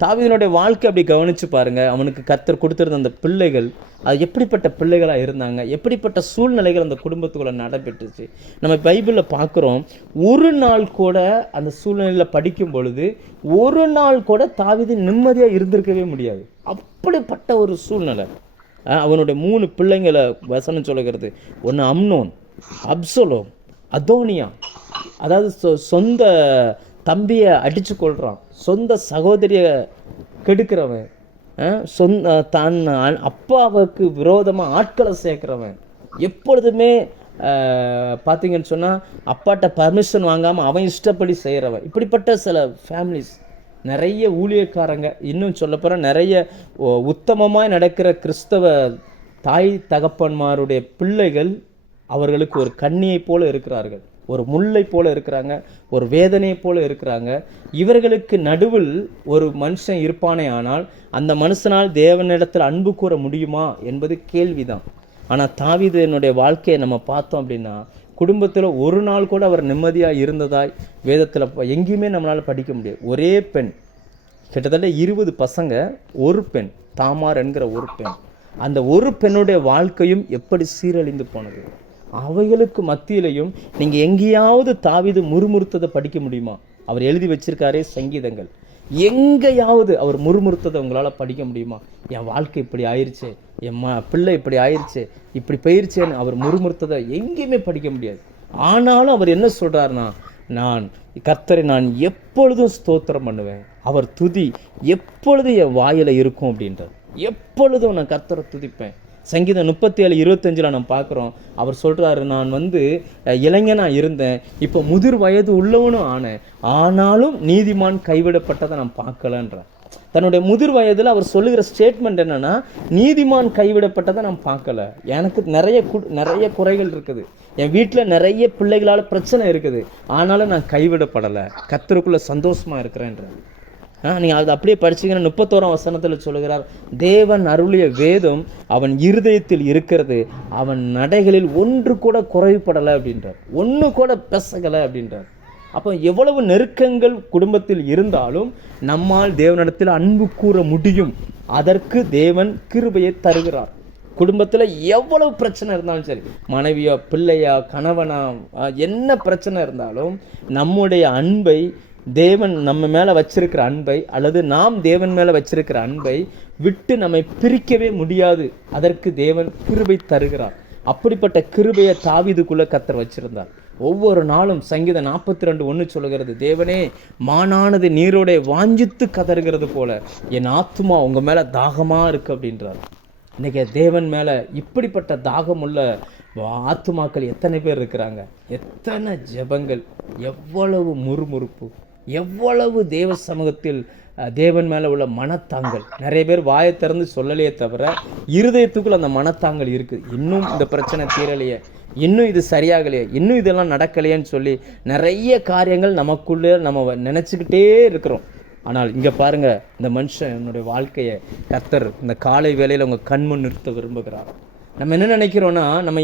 தாவீதினுடைய வாழ்க்கை அப்படி கவனித்து பாருங்கள். அவனுக்கு கர்த்தர் கொடுத்துருந்த அந்த பிள்ளைகள் அது எப்படிப்பட்ட பிள்ளைகளாக இருந்தாங்க, எப்படிப்பட்ட சூழ்நிலைகள் அந்த குடும்பத்துக்குள்ளே நடைபெற்றுச்சு. நம்ம பைபிளில் பார்க்குறோம், ஒரு நாள் கூட அந்த சூழ்நிலையில் படிக்கும் பொழுது ஒரு நாள் கூட தாவீது நிம்மதியாக இருந்திருக்கவே முடியாது. அப்படிப்பட்ட ஒரு சூழ்நிலை. அவனுடைய 3 பிள்ளைங்களை வசனம் சொல்லுகிறது. ஒன்று அம்னோன், அப்சலோம், அதோனியா. அதாவது சொந்த தம்பியை அடித்து கொள்கிறான், சொந்த சகோதரியை கெடுக்கிறவன், தன் அப்பாவுக்கு விரோதமாக ஆட்களை சேர்க்கிறவன், எப்பொழுதுமே பார்த்தீங்கன்னு சொன்னால் அப்பாட்ட பர்மிஷன் வாங்காமல் அவன் இஷ்டப்படி செய்கிறவன். இப்படிப்பட்ட சில ஃபேமிலிஸ், நிறைய ஊழியக்காரங்க, இன்னும் சொல்லப்போனால் நிறைய உத்தமமாய் நடக்கிற கிறிஸ்தவ தாய் தகப்பன்மாருடைய பிள்ளைகள் அவர்களுக்கு ஒரு கண்ணியை போல இருக்கிறார்கள், ஒரு முல்லை போல இருக்கிறாங்க, ஒரு வேதனை போல இருக்கிறாங்க. இவர்களுக்கு நடுவில் ஒரு மனுஷன் இருப்பானே, ஆனால் அந்த மனுஷனால் தேவனிடத்தில் அன்பு கூற முடியுமா என்பது கேள்விதான். ஆனால் தாவீதினுடைய வாழ்க்கையை நம்ம பார்த்தோம் அப்படின்னா, குடும்பத்தில் ஒரு நாள் கூட அவர் நிம்மதியாக இருந்ததாய் வேதத்தில் எங்கேயுமே நம்மளால் படிக்க முடியாது. ஒரே பெண், கிட்டத்தட்ட 20 பசங்க, ஒரு பெண், தாமார் என்கிற ஒரு பெண். அந்த ஒரு பெண்ணுடைய வாழ்க்கையும் எப்படி சீரழிந்து போனது. அவைகளுக்கு மத்தியிலையும் நீங்கள் எங்கேயாவது தாவீது முறுமுறுத்ததை படிக்க முடியுமா? அவர் எழுதி வச்சிருக்காரே சங்கீதங்கள், எங்கேயாவது அவர் முறுமுறுத்ததை உங்களால் படிக்க முடியுமா? என் வாழ்க்கை இப்படி ஆயிடுச்சு, என் பிள்ளை இப்படி ஆயிடுச்சு, இப்படி போயிருச்சேன்னு அவர் முறுமுறுத்ததை எங்கேயுமே படிக்க முடியாது. ஆனாலும் அவர் என்ன சொல்கிறாருன்னா, நான் கர்த்தரை நான் எப்பொழுதும் ஸ்தோத்திரம் பண்ணுவேன், அவர் துதி எப்பொழுதும் என் வாயில் இருக்கும் அப்படின்றார். எப்பொழுதும் நான் கர்த்தரை துதிப்பேன். சங்கீதம் 37:25 நம்ம பார்க்குறோம். அவர் சொல்கிறாரு, நான் இளைஞனாக இருந்தேன், இப்போ முதிர் வயது உள்ளவனும் ஆனேன், ஆனாலும் நீதிமான் கைவிடப்பட்டதை நான் பார்க்கலன்றார். தன்னுடைய முதிர் வயதில் அவர் சொல்லுகிற ஸ்டேட்மெண்ட் என்னன்னா, நீதிமான் கைவிடப்பட்டதை நான் பார்க்கல. எனக்கு நிறைய குறைகள் இருக்குது, என் வீட்டில் நிறைய பிள்ளைகளால் பிரச்சனை இருக்குது, ஆனாலும் நான் கைவிடப்படலை, கர்த்தருக்குள்ள சந்தோஷமாக இருக்கிறேன்ற. நீங்கள் அது அப்படியே படிச்சிங்கன்னா 31ஆம் வசனத்தில் சொல்லுகிறார், தேவன் அருளிய வேதம் அவன் இருதயத்தில் இருக்கிறது, அவன் நடைகளில் ஒன்று கூட குறைவுபடலை அப்படின்றார், ஒன்று கூட பெசகலை அப்படின்றார். அப்போ எவ்வளவு நெருக்கங்கள் குடும்பத்தில் இருந்தாலும் நம்மால் தேவனிடத்தில் அன்பு கூற முடியும். அதற்கு தேவன் கிருபையை தருகிறார். குடும்பத்தில் எவ்வளவு பிரச்சனை இருந்தாலும் சரி, மனைவியா பிள்ளையா கணவனா என்ன பிரச்சனை இருந்தாலும் நம்முடைய அன்பை, தேவன் நம்ம மேலே வச்சிருக்கிற அன்பை அல்லது நாம் தேவன் மேலே வச்சிருக்கிற அன்பை விட்டு நம்மை பிரிக்கவே முடியாது. அதற்கு தேவன் கிருபை தருகிறார். அப்படிப்பட்ட கிருபையை தாவீதுக்குள்ள கர்த்தர் வச்சிருந்தார். ஒவ்வொரு நாளும் சங்கீதம் 42:1 சொல்லுகிறது, தேவனே மானானது நீரோட வாஞ்சித்து கதறுகிறது போல என் ஆத்துமா உங்க மேல தாகமா இருக்கு அப்படின்றார். இன்னைக்கு தேவன் மேல இப்படிப்பட்ட தாகம் உள்ள ஆத்துமாக்கள் எத்தனை பேர் இருக்கிறாங்க? எத்தனை ஜெபங்கள், எவ்வளவு முறுமுறுப்பு, எவ்வளவு தேவ சமூகத்தில் தேவன் மேலே உள்ள மனத்தாங்கல். நிறைய பேர் வாயை திறந்து சொல்லலையே தவிர இருதயத்துக்குள்ள அந்த மனத்தாங்கல் இருக்குது. இன்னும் இந்த பிரச்சனை தீரலையே, இன்னும் இது சரியாகலையே, இன்னும் இதெல்லாம் நடக்கலையேன்னு சொல்லி நிறைய காரியங்கள் நமக்குள்ளே நம்ம நினச்சிக்கிட்டே இருக்கிறோம். ஆனால் இங்கே பாருங்கள், இந்த மனுஷன் என்னுடைய வாழ்க்கையை கர்த்தர் இந்த காலை வேளையில் உங்கள் கண்முன் நிறுத்த விரும்புகிறார். நம்ம என்ன நினைக்கிறோன்னா, நம்ம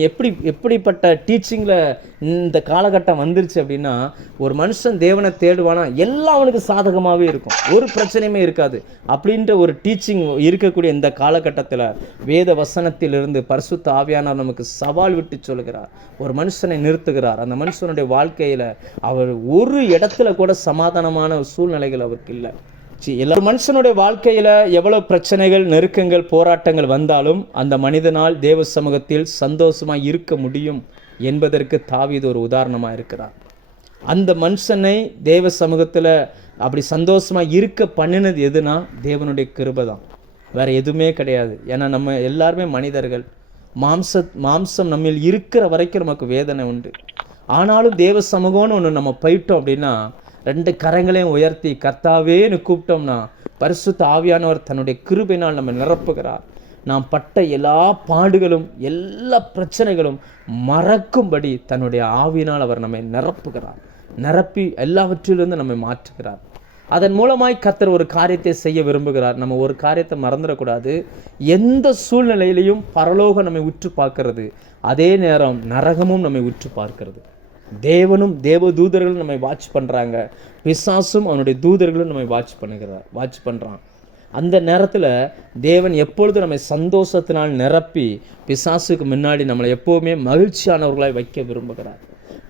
எப்படிப்பட்ட டீச்சிங்கில் இந்த காலகட்டம் வந்துருச்சு அப்படின்னா, ஒரு மனுஷன் தேவனை தேடுவானா எல்லாம் அவனுக்கு சாதகமாகவே இருக்கும், ஒரு பிரச்சனையுமே இருக்காது அப்படின்ற ஒரு டீச்சிங் இருக்கக்கூடிய இந்த காலகட்டத்தில் வேத வசனத்திலிருந்து பரிசுத்த ஆவியானவர் நமக்கு சவால் விட்டு சொல்கிறார். ஒரு மனுஷனை நிறுத்துகிறார். அந்த மனுஷனுடைய வாழ்க்கையில் அவர் ஒரு இடத்துல கூட சமாதானமான சூழ்நிலைகள் அவருக்கு இல்லை. எல்லா மனுஷனுடைய வாழ்க்கையில எவ்வளவு பிரச்சனைகள், நெருக்கங்கள், போராட்டங்கள் வந்தாலும் அந்த மனிதனால் தேவ சமூகத்தில் சந்தோஷமா இருக்க முடியும் என்பதற்கு தாவீது ஒரு உதாரணமா இருக்கிறார். அந்த மனுஷனை தேவ சமூகத்துல அப்படி சந்தோஷமா இருக்க பண்ணினது எதுனா தேவனுடைய கிருபை தான், வேற எதுவுமே கிடையாது. ஏன்னா நம்ம எல்லாருமே மனிதர்கள், மாம்சம் நம்மில் இருக்கிற வரைக்கும் நமக்கு வேதனை உண்டு. ஆனாலும் தேவ சமூகம்னு ஒன்று நம்ம போயிட்டோம் அப்படின்னா, 2 கரங்களையும் உயர்த்தி கர்த்தாவேன்னு கூப்பிட்டோம்னா பரிசுத்த ஆவியானவர் தன்னுடைய கிருபையினால் நம்ம நிரப்புகிறார். நாம் பட்ட எல்லா பாடுகளும் எல்லா பிரச்சனைகளும் மறக்கும்படி தன்னுடைய ஆவியினால் அவர் நம்மை நிரப்புகிறார். நிரப்பி எல்லாவற்றிலிருந்து நம்மை மாற்றுகிறார். அதன் மூலமாய் கர்த்தர் ஒரு காரியத்தை செய்ய விரும்புகிறார். நம்ம ஒரு காரியத்தை மறந்துடக்கூடாது. எந்த சூழ்நிலையிலையும் பரலோகம் நம்மை உற்று பார்க்கிறது, அதே நேரம் நரகமும் நம்மை உற்று பார்க்கிறது. தேவனும் தேவ தூதர்களும் நம்மை வாட்ச் பண்ணுறாங்க, பிசாசும் அவனுடைய தூதர்களும் நம்மை வாட்ச் பண்ணுறான். அந்த நேரத்தில் தேவன் எப்பொழுது நம்மை சந்தோஷத்தினால் நிரப்பி பிசாசுக்கு முன்னாடி நம்மளை எப்போவுமே மகிழ்ச்சியானவர்களாய் வைக்க விரும்புகிறார்.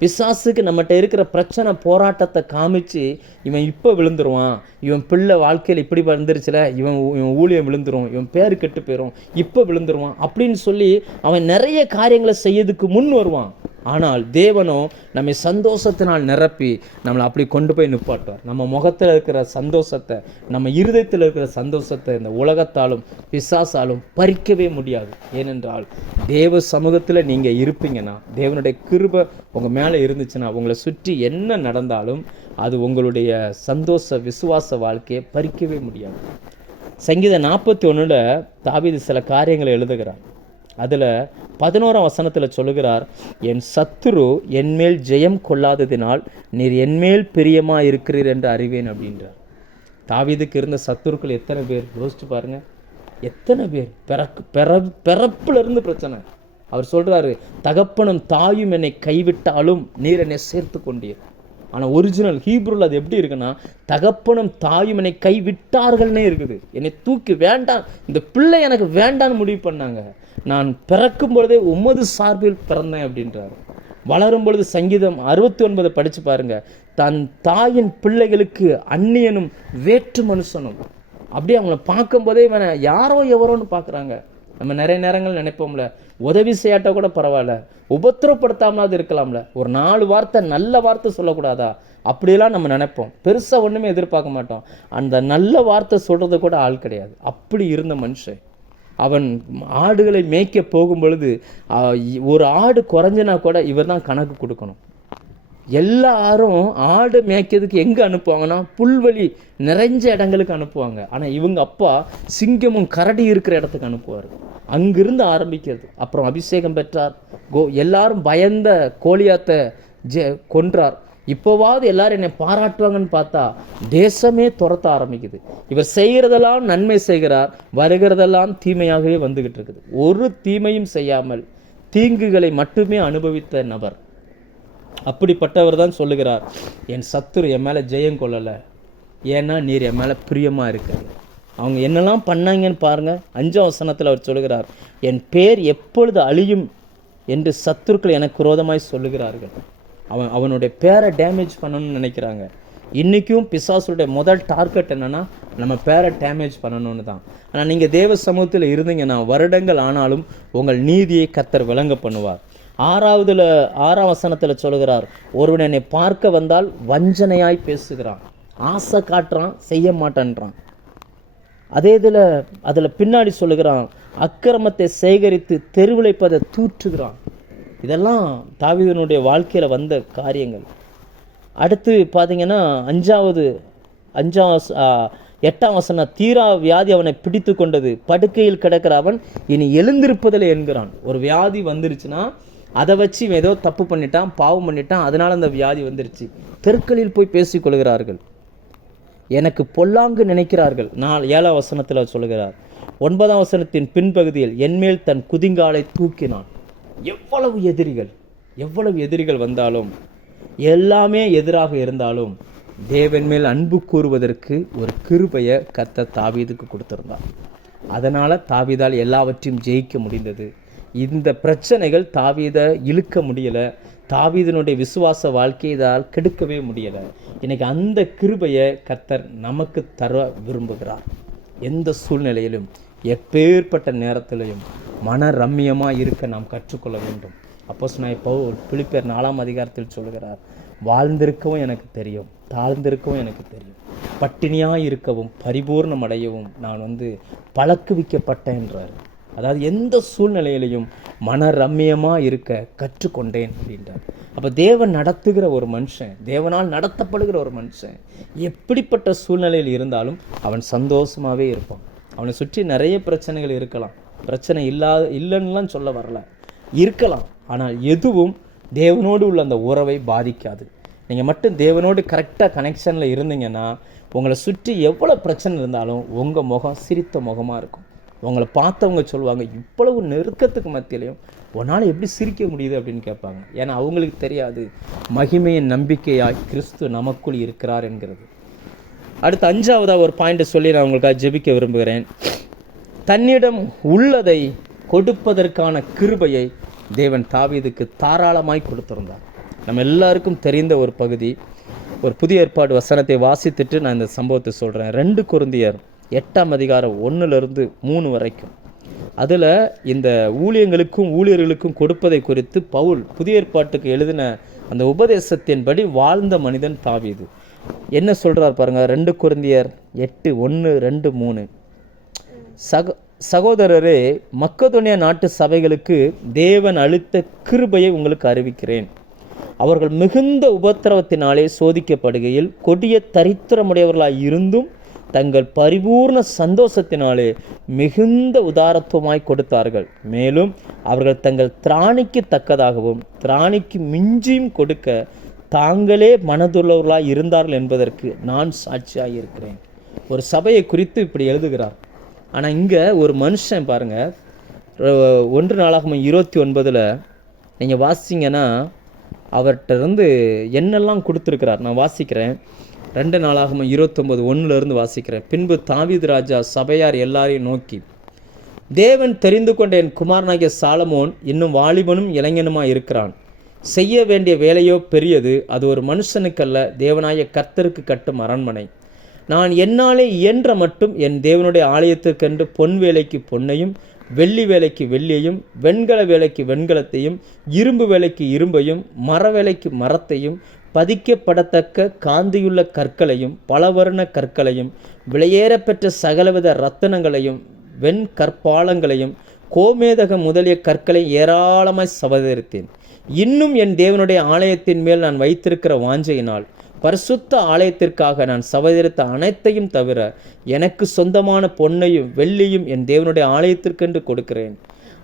பிசாசுக்கு நம்மகிட்ட இருக்கிற பிரச்சனை போராட்டத்தை காமிச்சு, இவன் இப்போ விழுந்துருவான், இவன் பிள்ளை வாழ்க்கையில் இப்படி வந்துருச்சுல, இவன் ஊழியம் விழுந்துரும், இவன் பேர் கெட்டு போயிடும், இப்போ விழுந்துருவான் அப்படின்னு சொல்லி அவன் நிறைய காரியங்களை செய்யறதுக்கு முன் வருவான். ஆனால் தேவனோ நம்மை சந்தோஷத்தினால் நிரப்பி நம்மளை அப்படி கொண்டு போய் நிப்பாட்டுவார். நம்ம முகத்தில் இருக்கிற சந்தோஷத்தை, நம்ம இருதயத்தில் இருக்கிற சந்தோஷத்தை இந்த உலகத்தாலும் பிசாசாலும் பறிக்கவே முடியாது. ஏனென்றால் தேவ சமூகத்தில் நீங்கள் இருப்பீங்கன்னா, தேவனுடைய கிருபை உங்கள் மேலே இருந்துச்சுன்னா, உங்களை சுற்றி என்ன நடந்தாலும் அது உங்களுடைய சந்தோஷ விசுவாச வாழ்க்கையை பறிக்கவே முடியாது. சங்கீதம் 41 தாவீது சில காரியங்களை எழுதுகிறார். அதில் 11ஆம் வசனத்தில் சொல்லுகிறார், என் சத்துரு என்மேல் ஜெயம் கொள்ளாததினால் நீர் என்மேல் பிரியமாக இருக்கிறீர் என்று அறிவேன் அப்படின்றார். தாவீதுக்கு இருந்த சத்துருக்கள் எத்தனை பேர் யோசிச்சு பாருங்க, எத்தனை பேர். பிறப்பிலிருந்து பிரச்சனை. அவர் சொல்றாரு, தகப்பனும் தாயும் என்னை கைவிட்டாலும் நீர் என்னை சேர்த்து கொண்டீர். ஆனால் ஒரிஜினல் ஹீப்ரூவில் அது எப்படி இருக்குன்னா, தகப்பனும் தாயும் என்னை கை விட்டார்கள்னே இருக்குது. என்னை தூக்கி வேண்டாம், இந்த பிள்ளை எனக்கு வேண்டான்னு முடிவு பண்ணாங்க. நான் பிறக்கும் பொழுதே உமது சார்பில் பிறந்தேன் அப்படின்றாரு. வளரும் பொழுது சங்கீதம் 69 படித்து பாருங்க, தன் தாயின் பிள்ளைகளுக்கு அந்நியனும் வேற்று மனுஷனும். அப்படியே அவங்கள பார்க்கும்போதே இவனை யாரோ எவரோன்னு பார்க்குறாங்க. நம்ம நிறைய நேரங்கள் நினைப்போம்ல, உதவி செய்யாட்ட கூட பரவாயில்ல, உபத்திரப்படுத்தாமலாவது இருக்கலாம்ல, ஒரு 4 வார்த்தை நல்ல வார்த்தை சொல்லக்கூடாதா, அப்படியெல்லாம் நம்ம நினைப்போம். பெருசாக ஒன்றுமே எதிர்பார்க்க மாட்டோம். அந்த நல்ல வார்த்தை சொல்கிறது கூட ஆள் கிடையாது. அப்படி இருந்த மனுஷன் அவன் ஆடுகளை மேய்க்க போகும் பொழுது ஒரு ஆடு குறைஞ்சினா கூட இவர் தான் கணக்கு கொடுக்கணும். எல்லாரும் ஆடு மேய்க்கிறதுக்கு எங்கே அனுப்புவாங்கன்னா, புல்வெளி நிறைஞ்ச இடங்களுக்கு அனுப்புவாங்க. ஆனால் இவங்க அப்பா சிங்கமும் கரடி இருக்கிற இடத்துக்கு அனுப்புவார். அங்கிருந்து ஆரம்பிக்கிறது. அப்புறம் அபிஷேகம் பெற்றார். எல்லாரும் பயந்த கோலியாத்தை கொன்றார். இப்போவாவது எல்லாரும் என்னை பாராட்டுவாங்கன்னு பார்த்தா தேசமே துரத்த ஆரம்பிக்குது. இவர் செய்கிறதெல்லாம் நன்மை செய்கிறார், வருகிறதெல்லாம் தீமையாகவே வந்துகிட்டு இருக்குது. ஒரு தீமையும் செய்யாமல் தீங்குகளை மட்டுமே அனுபவித்த நபர். அப்படிப்பட்டவர் தான் சொல்லுகிறார், என் சத்துரு என் மேலே ஜெயம் கொள்ளலை, ஏன்னா நீர் என் மேலே பிரியமாக இருக்காரு. அவங்க என்னெல்லாம் பண்ணாங்கன்னு பாருங்கள். 5ஆம் வசனத்தில் அவர் சொல்லுகிறார், என் பேர் எப்பொழுது அழியும் என்று சத்துருக்கள் எனக்கு விரோதமாய் சொல்லுகிறார்கள். அவனுடைய பேரை டேமேஜ் பண்ணணும்னு நினைக்கிறாங்க. இன்றைக்கும் பிசாசுடைய முதல் டார்கெட் என்னென்னா, நம்ம பேரை டேமேஜ் பண்ணணும்னு தான். ஆனால் நீங்கள் தேவ சமூகத்தில் இருந்தீங்கன்னா வருடங்கள் ஆனாலும் உங்கள் நீதியை கர்த்தர் விளங்க பண்ணுவார். 6ஆம் வசனத்தில் சொல்லுகிறார், ஒருவன் என்னை பார்க்க வந்தால் வஞ்சனையாய் பேசுகிறான், ஆசை காட்டுறான், செய்ய மாட்டேன்றான். அதே அதில் பின்னாடி சொல்லுகிறான், அக்கிரமத்தை சேகரித்து தெருவிளைப்பதை தூற்றுகிறான். இதெல்லாம் தாவீதுனுடைய வாழ்க்கையில் வந்த காரியங்கள். அடுத்து பார்த்தீங்கன்னா 8ஆம் வசனம், தீரா வியாதி அவனை பிடித்து கொண்டது, படுக்கையில் கிடக்கிற அவன் இனி எழுந்திருப்பதில்லை என்கிறான். ஒரு வியாதி வந்துருச்சுன்னா அதை வச்சு இவன் ஏதோ தப்பு பண்ணிட்டான், பாவம் பண்ணிட்டான், அதனால் அந்த வியாதி வந்துருச்சு. தெருக்களில் போய் பேசிக்கொள்கிறார்கள், எனக்கு பொல்லாங்கு நினைக்கிறார்கள். 7ஆம் வசனத்தில் சொல்லுகிறார். 9ஆம் வசனத்தின் பின்பகுதியில் என்மேல் தன் குதிங்காலை தூக்கினான். எவ்வளவு எதிரிகள் வந்தாலும், எல்லாமே எதிராக இருந்தாலும் தேவன் மேல் அன்பு கூறுவதற்கு ஒரு கிருபையை கர்த்தர் தாவீதுக்கு கொடுத்திருந்தார். அதனால் தாவீதால் எல்லாவற்றையும் ஜெயிக்க முடிந்தது. இந்த பிரச்சனைகள் தாவீதை இழுக்க முடியலை. தாவீதினுடைய விசுவாச வாழ்க்கையால் கெடுக்கவே முடியலை. இன்னைக்கு அந்த கிருபையை கர்த்தர் நமக்கு தர விரும்புகிறார். எந்த சூழ்நிலையிலும் எப்பேற்பட்ட நேரத்திலையும் மன ரம்மியமாக இருக்க நாம் கற்றுக்கொள்ள வேண்டும். அப்போஸ்தலனாகிய பவுல் பிலிப்பியர் 4ஆம் அதிகாரத்தில் சொல்கிறார், வாழ்ந்திருக்கவும் எனக்கு தெரியும், தாழ்ந்திருக்கவும் எனக்கு தெரியும், பட்டினியாக இருக்கவும் பரிபூர்ணம் அடையவும் நான் பழக்குவிக்கப்பட்டேன் என்றார். அதாவது எந்த சூழ்நிலையிலையும் மன ரம்மியமாக இருக்க கற்றுக்கொண்டேன் அப்படின்றார். அப்போ தேவன் நடத்துகிற ஒரு மனுஷன், தேவனால் நடத்தப்படுகிற ஒரு மனுஷன் எப்படிப்பட்ட சூழ்நிலையில் இருந்தாலும் அவன் சந்தோஷமாகவே இருப்பான். அவனை சுற்றி நிறைய பிரச்சனைகள் இருக்கலாம், பிரச்சனை இல்லைன்னுலாம் சொல்ல வரல, இருக்கலாம். ஆனால் எதுவும் தேவனோடு உள்ள அந்த உறவை பாதிக்காது. நீங்கள் மட்டும் தேவனோடு கரெக்டாக கனெக்ஷனில் இருந்தீங்கன்னா உங்களை சுற்றி எவ்வளோ பிரச்சனை இருந்தாலும் உங்கள் முகம் சிரித்த முகமாக இருக்கும். உங்களை பார்த்தவங்க சொல்லுவாங்க, இவ்வளவு நெருக்கத்துக்கு மத்தியிலையும் உன்னால் எப்படி சிரிக்க முடியுது அப்படின்னு கேட்பாங்க. ஏன்னா அவங்களுக்கு தெரியாது மகிமையின் நம்பிக்கையாய் கிறிஸ்து நமக்குள் இருக்கிறார் என்கிறது. அடுத்து 5ஆவதாக ஒரு பாயிண்ட்டை சொல்லி நான் உங்களுக்காக ஜெபிக்க விரும்புகிறேன். தன்னிடம் உள்ளதை கொடுப்பதற்கான கிருபையை தேவன் தாவீதுக்கு தாராளமாய் கொடுத்திருந்தார். நம்ம எல்லாருக்கும் தெரிந்த ஒரு பகுதி. ஒரு புதிய ஏற்பாடு வசனத்தை வாசித்துட்டு நான் இந்த சம்பவத்தை சொல்கிறேன். 2 கொரிந்தியர் 8ஆம் அதிகாரம் 1-3 வரைக்கும். அதில் இந்த ஊழியங்களுக்கும் ஊழியர்களுக்கும் கொடுப்பதை குறித்து பவுல் புதிய ஏற்பாட்டுக்கு எழுதின அந்த உபதேசத்தின்படி வாழ்ந்த மனிதன் தாவீது. என்ன சொல்கிறார் பாருங்கள். 2 கொரிந்தியர் 8:1-2-3. சகோதரரே, மக்கதோனியா நாட்டு சபைகளுக்கு தேவன் அளித்த கிருபையை உங்களுக்கு அறிவிக்கிறேன். அவர்கள் மிகுந்த உபத்திரவத்தினாலே சோதிக்கப்படுகையில் கொடிய தரித்திரமுடையவர்களாய் இருந்தும் தங்கள் பரிபூர்ண சந்தோஷத்தினாலே மிகுந்த உதாரத்துவமாய் கொடுத்தார்கள். மேலும் அவர்கள் தங்கள் திராணிக்கு தக்கதாகவும் திராணிக்கு மிஞ்சியும் கொடுக்க தாங்களே மனதுள்ளவர்களாய் இருந்தார்கள் என்பதற்கு நான் சாட்சியாக இருக்கிறேன். ஒரு சபையை குறித்து இப்படி எழுதுகிறார். ஆனால் இங்கே ஒரு மனுஷன் பாருங்கள், 1 நாளாகமம் 29 நீங்கள் வாசிங்கன்னா அவர்கிட்ட இருந்து என்னெல்லாம் கொடுத்துருக்கிறார். நான் வாசிக்கிறேன். 2 நாளாகமம் 29:1 வாசிக்கிறேன். பின்பு தாவீது ராஜா சபையார் எல்லாரையும் நோக்கி, தேவன் தெரிந்து கொண்ட என் குமாரனாகிய சாலமோன் இன்னும் வாலிபனும் இளைஞனுமாய் இருக்கிறான். செய்ய வேண்டிய வேலையோ பெரியது. அது ஒரு மனுஷனுக்கல்ல, தேவனாய கர்த்தருக்கு கட்டும் அரண்மனை. நான் என்னாலே இயன்ற மட்டும் என் தேவனுடைய ஆலயத்திற்கென்று பொன் வேலைக்கு பொன்னையும், வெள்ளி வேலைக்கு வெள்ளியையும், வெண்கல வேலைக்கு வெண்கலத்தையும், இரும்பு வேலைக்கு இரும்பையும், மர வேலைக்கு மரத்தையும், பதிக்கப்படத்தக்க காந்தியுள்ள கற்களையும், பலவர்ண கற்களையும், விலையேறப்பெற்ற சகலவித இரத்தனங்களையும், வெண்கற்பாலங்களையும், கோமேதகம் முதலிய கற்களை ஏராளமாய் சவதரித்தேன். இன்னும் என் தேவனுடைய ஆலயத்தின் மேல் நான் வைத்திருக்கிற வாஞ்சையினால் பரிசுத்த ஆலயத்திற்காக நான் சவதரித்த அனைத்தையும் தவிர எனக்கு சொந்தமான பொன்னையும் வெள்ளியும் என் தேவனுடைய ஆலயத்திற்கென்று கொடுக்கிறேன்.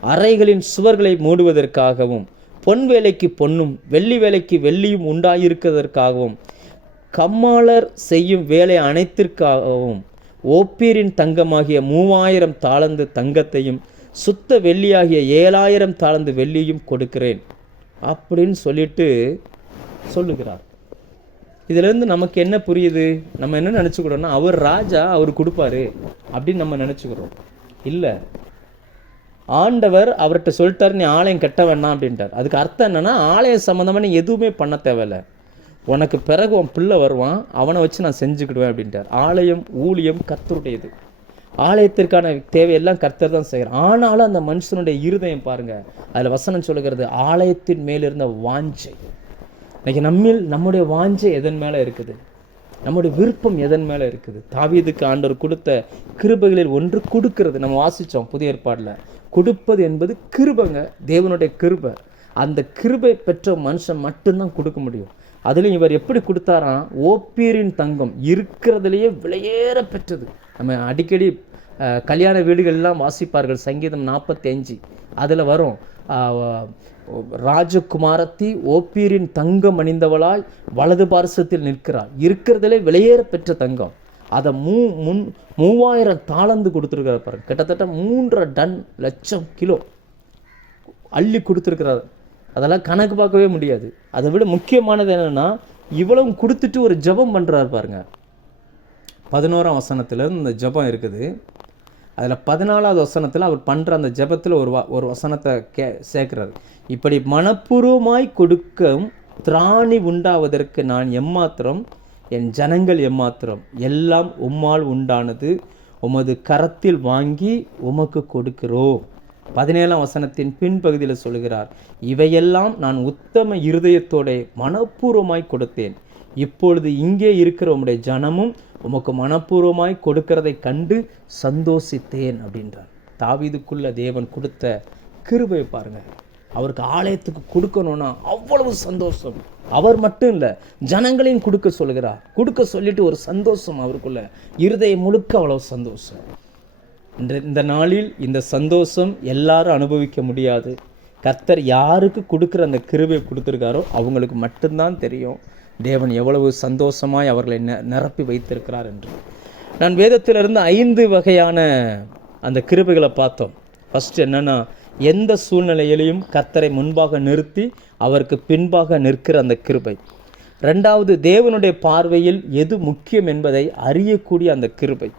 அறைகளின் சுவர்களை மூடுவதற்காகவும், பொன் வேலைக்கு பொன்னும் வெள்ளி வேலைக்கு வெள்ளியும் உண்டாயிருக்கிறதற்காகவும், கம்மாளர் செய்யும் வேலை அனைத்திற்காகவும் ஓப்பீரின் தங்கமாகிய 3000 தாலந்து தங்கத்தையும் சுத்த வெள்ளியாகிய 7000 தாலந்து வெள்ளியும் கொடுக்கிறேன் அப்படின்னு சொல்லிட்டு சொல்லுகிறார். இதிலேருந்து நமக்கு என்ன புரியுது? நம்ம என்ன நினச்சிக்கிறோம்னா, அவர் ராஜா, அவர் கொடுப்பாரு அப்படின்னு நம்ம நினச்சிக்கிறோம். இல்லை, ஆண்டவர் அவர்கிட்ட சொல்லிட்டார், நீ ஆலயம் கட்ட வேணாம் அப்படின்ட்டார். அதுக்கு அர்த்தம் என்னன்னா, ஆலயம் சம்மந்தமாக நீ எதுவுமே பண்ண தேவையில்லை, உனக்கு பிறகு உன் பிள்ளை வருவான், அவனை வச்சு நான் செஞ்சுக்கிடுவேன் அப்படின்ட்டார். ஆலயம் ஊழியம் கர்த்தருடையது. ஆலயத்திற்கான தேவையெல்லாம் கர்த்தர் தான் செய்கிறார். ஆனாலும் அந்த மனுஷனுடைய இருதயம் பாருங்க, அதில் வசனம் சொல்லுகிறது, ஆலயத்தின் மேல் இருந்த வாஞ்சை. இன்னைக்கு நம்முடைய வாஞ்சை எதன் மேலே இருக்குது? நம்முடைய விருப்பம் எதன் மேலே இருக்குது? தாவீதுக்கு ஆண்டவர் கொடுத்த கிருபைகளில் ஒன்று கொடுக்கிறது. நம்ம வாசித்தோம் புதிய ஏற்பாடில். கொடுப்பது என்பது கிருபைங்க, தேவனுடைய கிருபை. அந்த கிருபை பெற்ற மனுஷன் மட்டும்தான் கொடுக்க முடியும். அதுலேயும் இவர் எப்படி கொடுத்தாராம்? ஓப்பீரின் தங்கம், இருக்கிறதுலையே விலையேற பெற்றது. நம்ம அடிக்கடி கல்யாண வீடுகள்லாம் வாசிப்பார்கள். சங்கீதம் 45 அதில் வரும், ராஜகுமாரத்தி ஓப்பீரின் தங்கம் அணிந்தவளாய் வலது பார்சத்தில் நிற்கிறாள். இருக்கிறதுலே விலையேற பெற்ற தங்கம். அதை 3000 தாளந்து கொடுத்துருக்கிறார் பாருங்க. கிட்டத்தட்ட 3.5 டன் லட்சம் கிலோ அள்ளி கொடுத்துருக்கிறார். அதெல்லாம் கணக்கு பார்க்கவே முடியாது. அதை விட முக்கியமானது என்னென்னா, இவ்வளவு கொடுத்துட்டு ஒரு ஜெபம் பண்ணுறாரு பாருங்க. 11ஆம் வசனத்தில் இந்த ஜெபம் இருக்குது. அதில் 14வது வசனத்தில் அவர் பண்ணுற அந்த ஜெபத்தில் ஒரு வசனத்தை சேர்க்கிறார். இப்படி மனப்பூர்வமாய் கொடுக்கும் திராணி உண்டாவதற்கு நான் எம்மாத்திரம், என் ஜனங்கள் எம்மாத்திரம், எல்லாம் உம்மால் உண்டானது, உமது கரத்தில் வாங்கி உமக்கு கொடுக்கிறோம். 17ஆம் வசனத்தின் பின்பகுதியில் சொல்கிறார், இவையெல்லாம் நான் உத்தம இருதயத்தோட மனப்பூர்வமாய் கொடுத்தேன். இப்பொழுது இங்கே இருக்கிற உம்முடைய ஜனமும் உமக்கு மனப்பூர்வமாய் கொடுக்கிறதை கண்டு சந்தோஷித்தேன் அப்படின்றார். தாவீதுக்குள்ள தேவன் கொடுத்த கிருபை பாருங்க. அவருக்கு ஆலயத்துக்கு கொடுக்கணும்னா அவ்வளவு சந்தோஷம். அவர் மட்டும் இல்லை, ஜனங்களையும் கொடுக்க சொல்கிறார். கொடுக்க சொல்லிட்டு ஒரு சந்தோஷம் அவருக்குள்ள, இருதயம் முழுக்க அவ்வளவு சந்தோஷம். இந்த நாளில் இந்த சந்தோஷம் எல்லாரும் அனுபவிக்க முடியாது. கர்த்தர் யாருக்கு கொடுக்குற அந்த கிருபையை கொடுத்துருக்காரோ அவங்களுக்கு மட்டும்தான் தெரியும் தேவன் எவ்வளவு சந்தோஷமாய் அவர்களை நிரப்பி வைத்திருக்கிறார் என்று. நான் வேதத்திலிருந்து 5 வகையான அந்த கிருபைகளை பார்த்தோம். ஃபஸ்ட்டு என்னென்னா, எந்த சூழ்நிலையிலையும் கர்த்தரை முன்பாக நிறுத்தி அவருக்கு பின்பாக நிற்கிற அந்த கிருபை. 2வது, தேவனுடைய பார்வையில் எது முக்கியம் என்பதை அறியக்கூடிய அந்த கிருபை.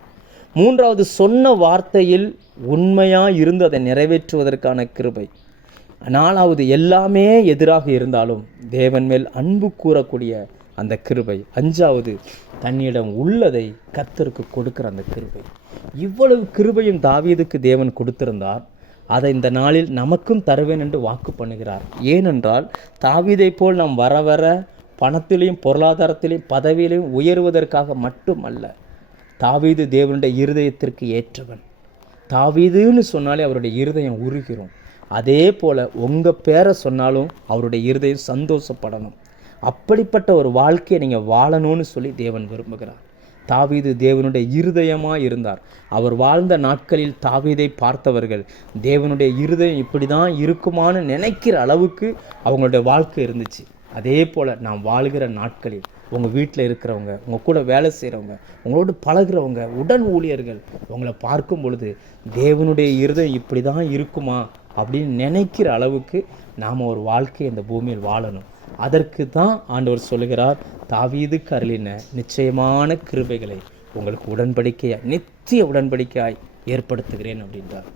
3வது, சொன்ன வார்த்தையில் உண்மையாக இருந்து அதை நிறைவேற்றுவதற்கான கிருபை. 4வது, எல்லாமே எதிராக இருந்தாலும் தேவன் மேல் அன்பு கூறக்கூடிய அந்த கிருபை. 5வது, தன்னிடம் உள்ளதை கர்த்தருக்கு கொடுக்கிற அந்த கிருபை. இவ்வளவு கிருபையும் தாவீதுக்கு தேவன் கொடுத்திருந்தார். அதை இந்த நாளில் நமக்கும் தருவேன் என்று வாக்கு பண்ணுகிறார். ஏனென்றால் தாவீதை போல் நாம் வர வர பணத்திலையும் பொருளாதாரத்திலையும் பதவியிலையும் உயர்வதற்காக மட்டுமல்ல, தாவீது தேவனுடைய இருதயத்திற்கு ஏற்றவன். தாவீதுன்னு சொன்னாலே அவருடைய இருதயம் உருகிறோம். அதே போல் உங்கள் பேரை சொன்னாலும் அவருடைய இருதயம் சந்தோஷப்படணும். அப்படிப்பட்ட ஒரு வாழ்க்கையை நீங்கள் வாழணும்னு சொல்லி தேவன் விரும்புகிறார். தாவீது தேவனுடைய இருதயமாக இருந்தார். அவர் வாழ்ந்த நாட்களில் தாவீதை பார்த்தவர்கள் தேவனுடைய இருதயம் இப்படி தான் இருக்குமான்னு நினைக்கிற அளவுக்கு அவங்களுடைய வாழ்க்கை இருந்துச்சு. அதே போல் நாம் வாழ்கிற நாட்களில் உங்கள் வீட்டில் இருக்கிறவங்க, உங்கள் கூட வேலை செய்கிறவங்க, உங்களோடு பழகிறவங்க, உடன் ஊழியர்கள் உங்களை பார்க்கும் பொழுது தேவனுடைய இருதயம் இப்படி தான் இருக்குமா அப்படின்னு நினைக்கிற அளவுக்கு நாம் ஒரு வாழ்க்கையை இந்த பூமியில் வாழணும். அதற்கு தான் ஆண்டவர் சொல்லுகிறார், தாவீதுக்கு அருளின நிச்சயமான கிருபைகளை உங்களுக்கு உடன்படிக்கையாய், நித்திய உடன்படிக்கையாய் ஏற்படுத்துகிறேன் அப்படின்றார்.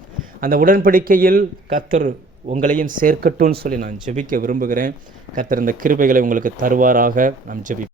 அந்த உடன்படிக்கையில் கர்த்தர் உங்களையும் சேர்க்கட்டும்னு சொல்லி நான் ஜெபிக்க விரும்புகிறேன். கர்த்தர் இந்த கிருபைகளை உங்களுக்கு தருவாராக. நாம் ஜெபி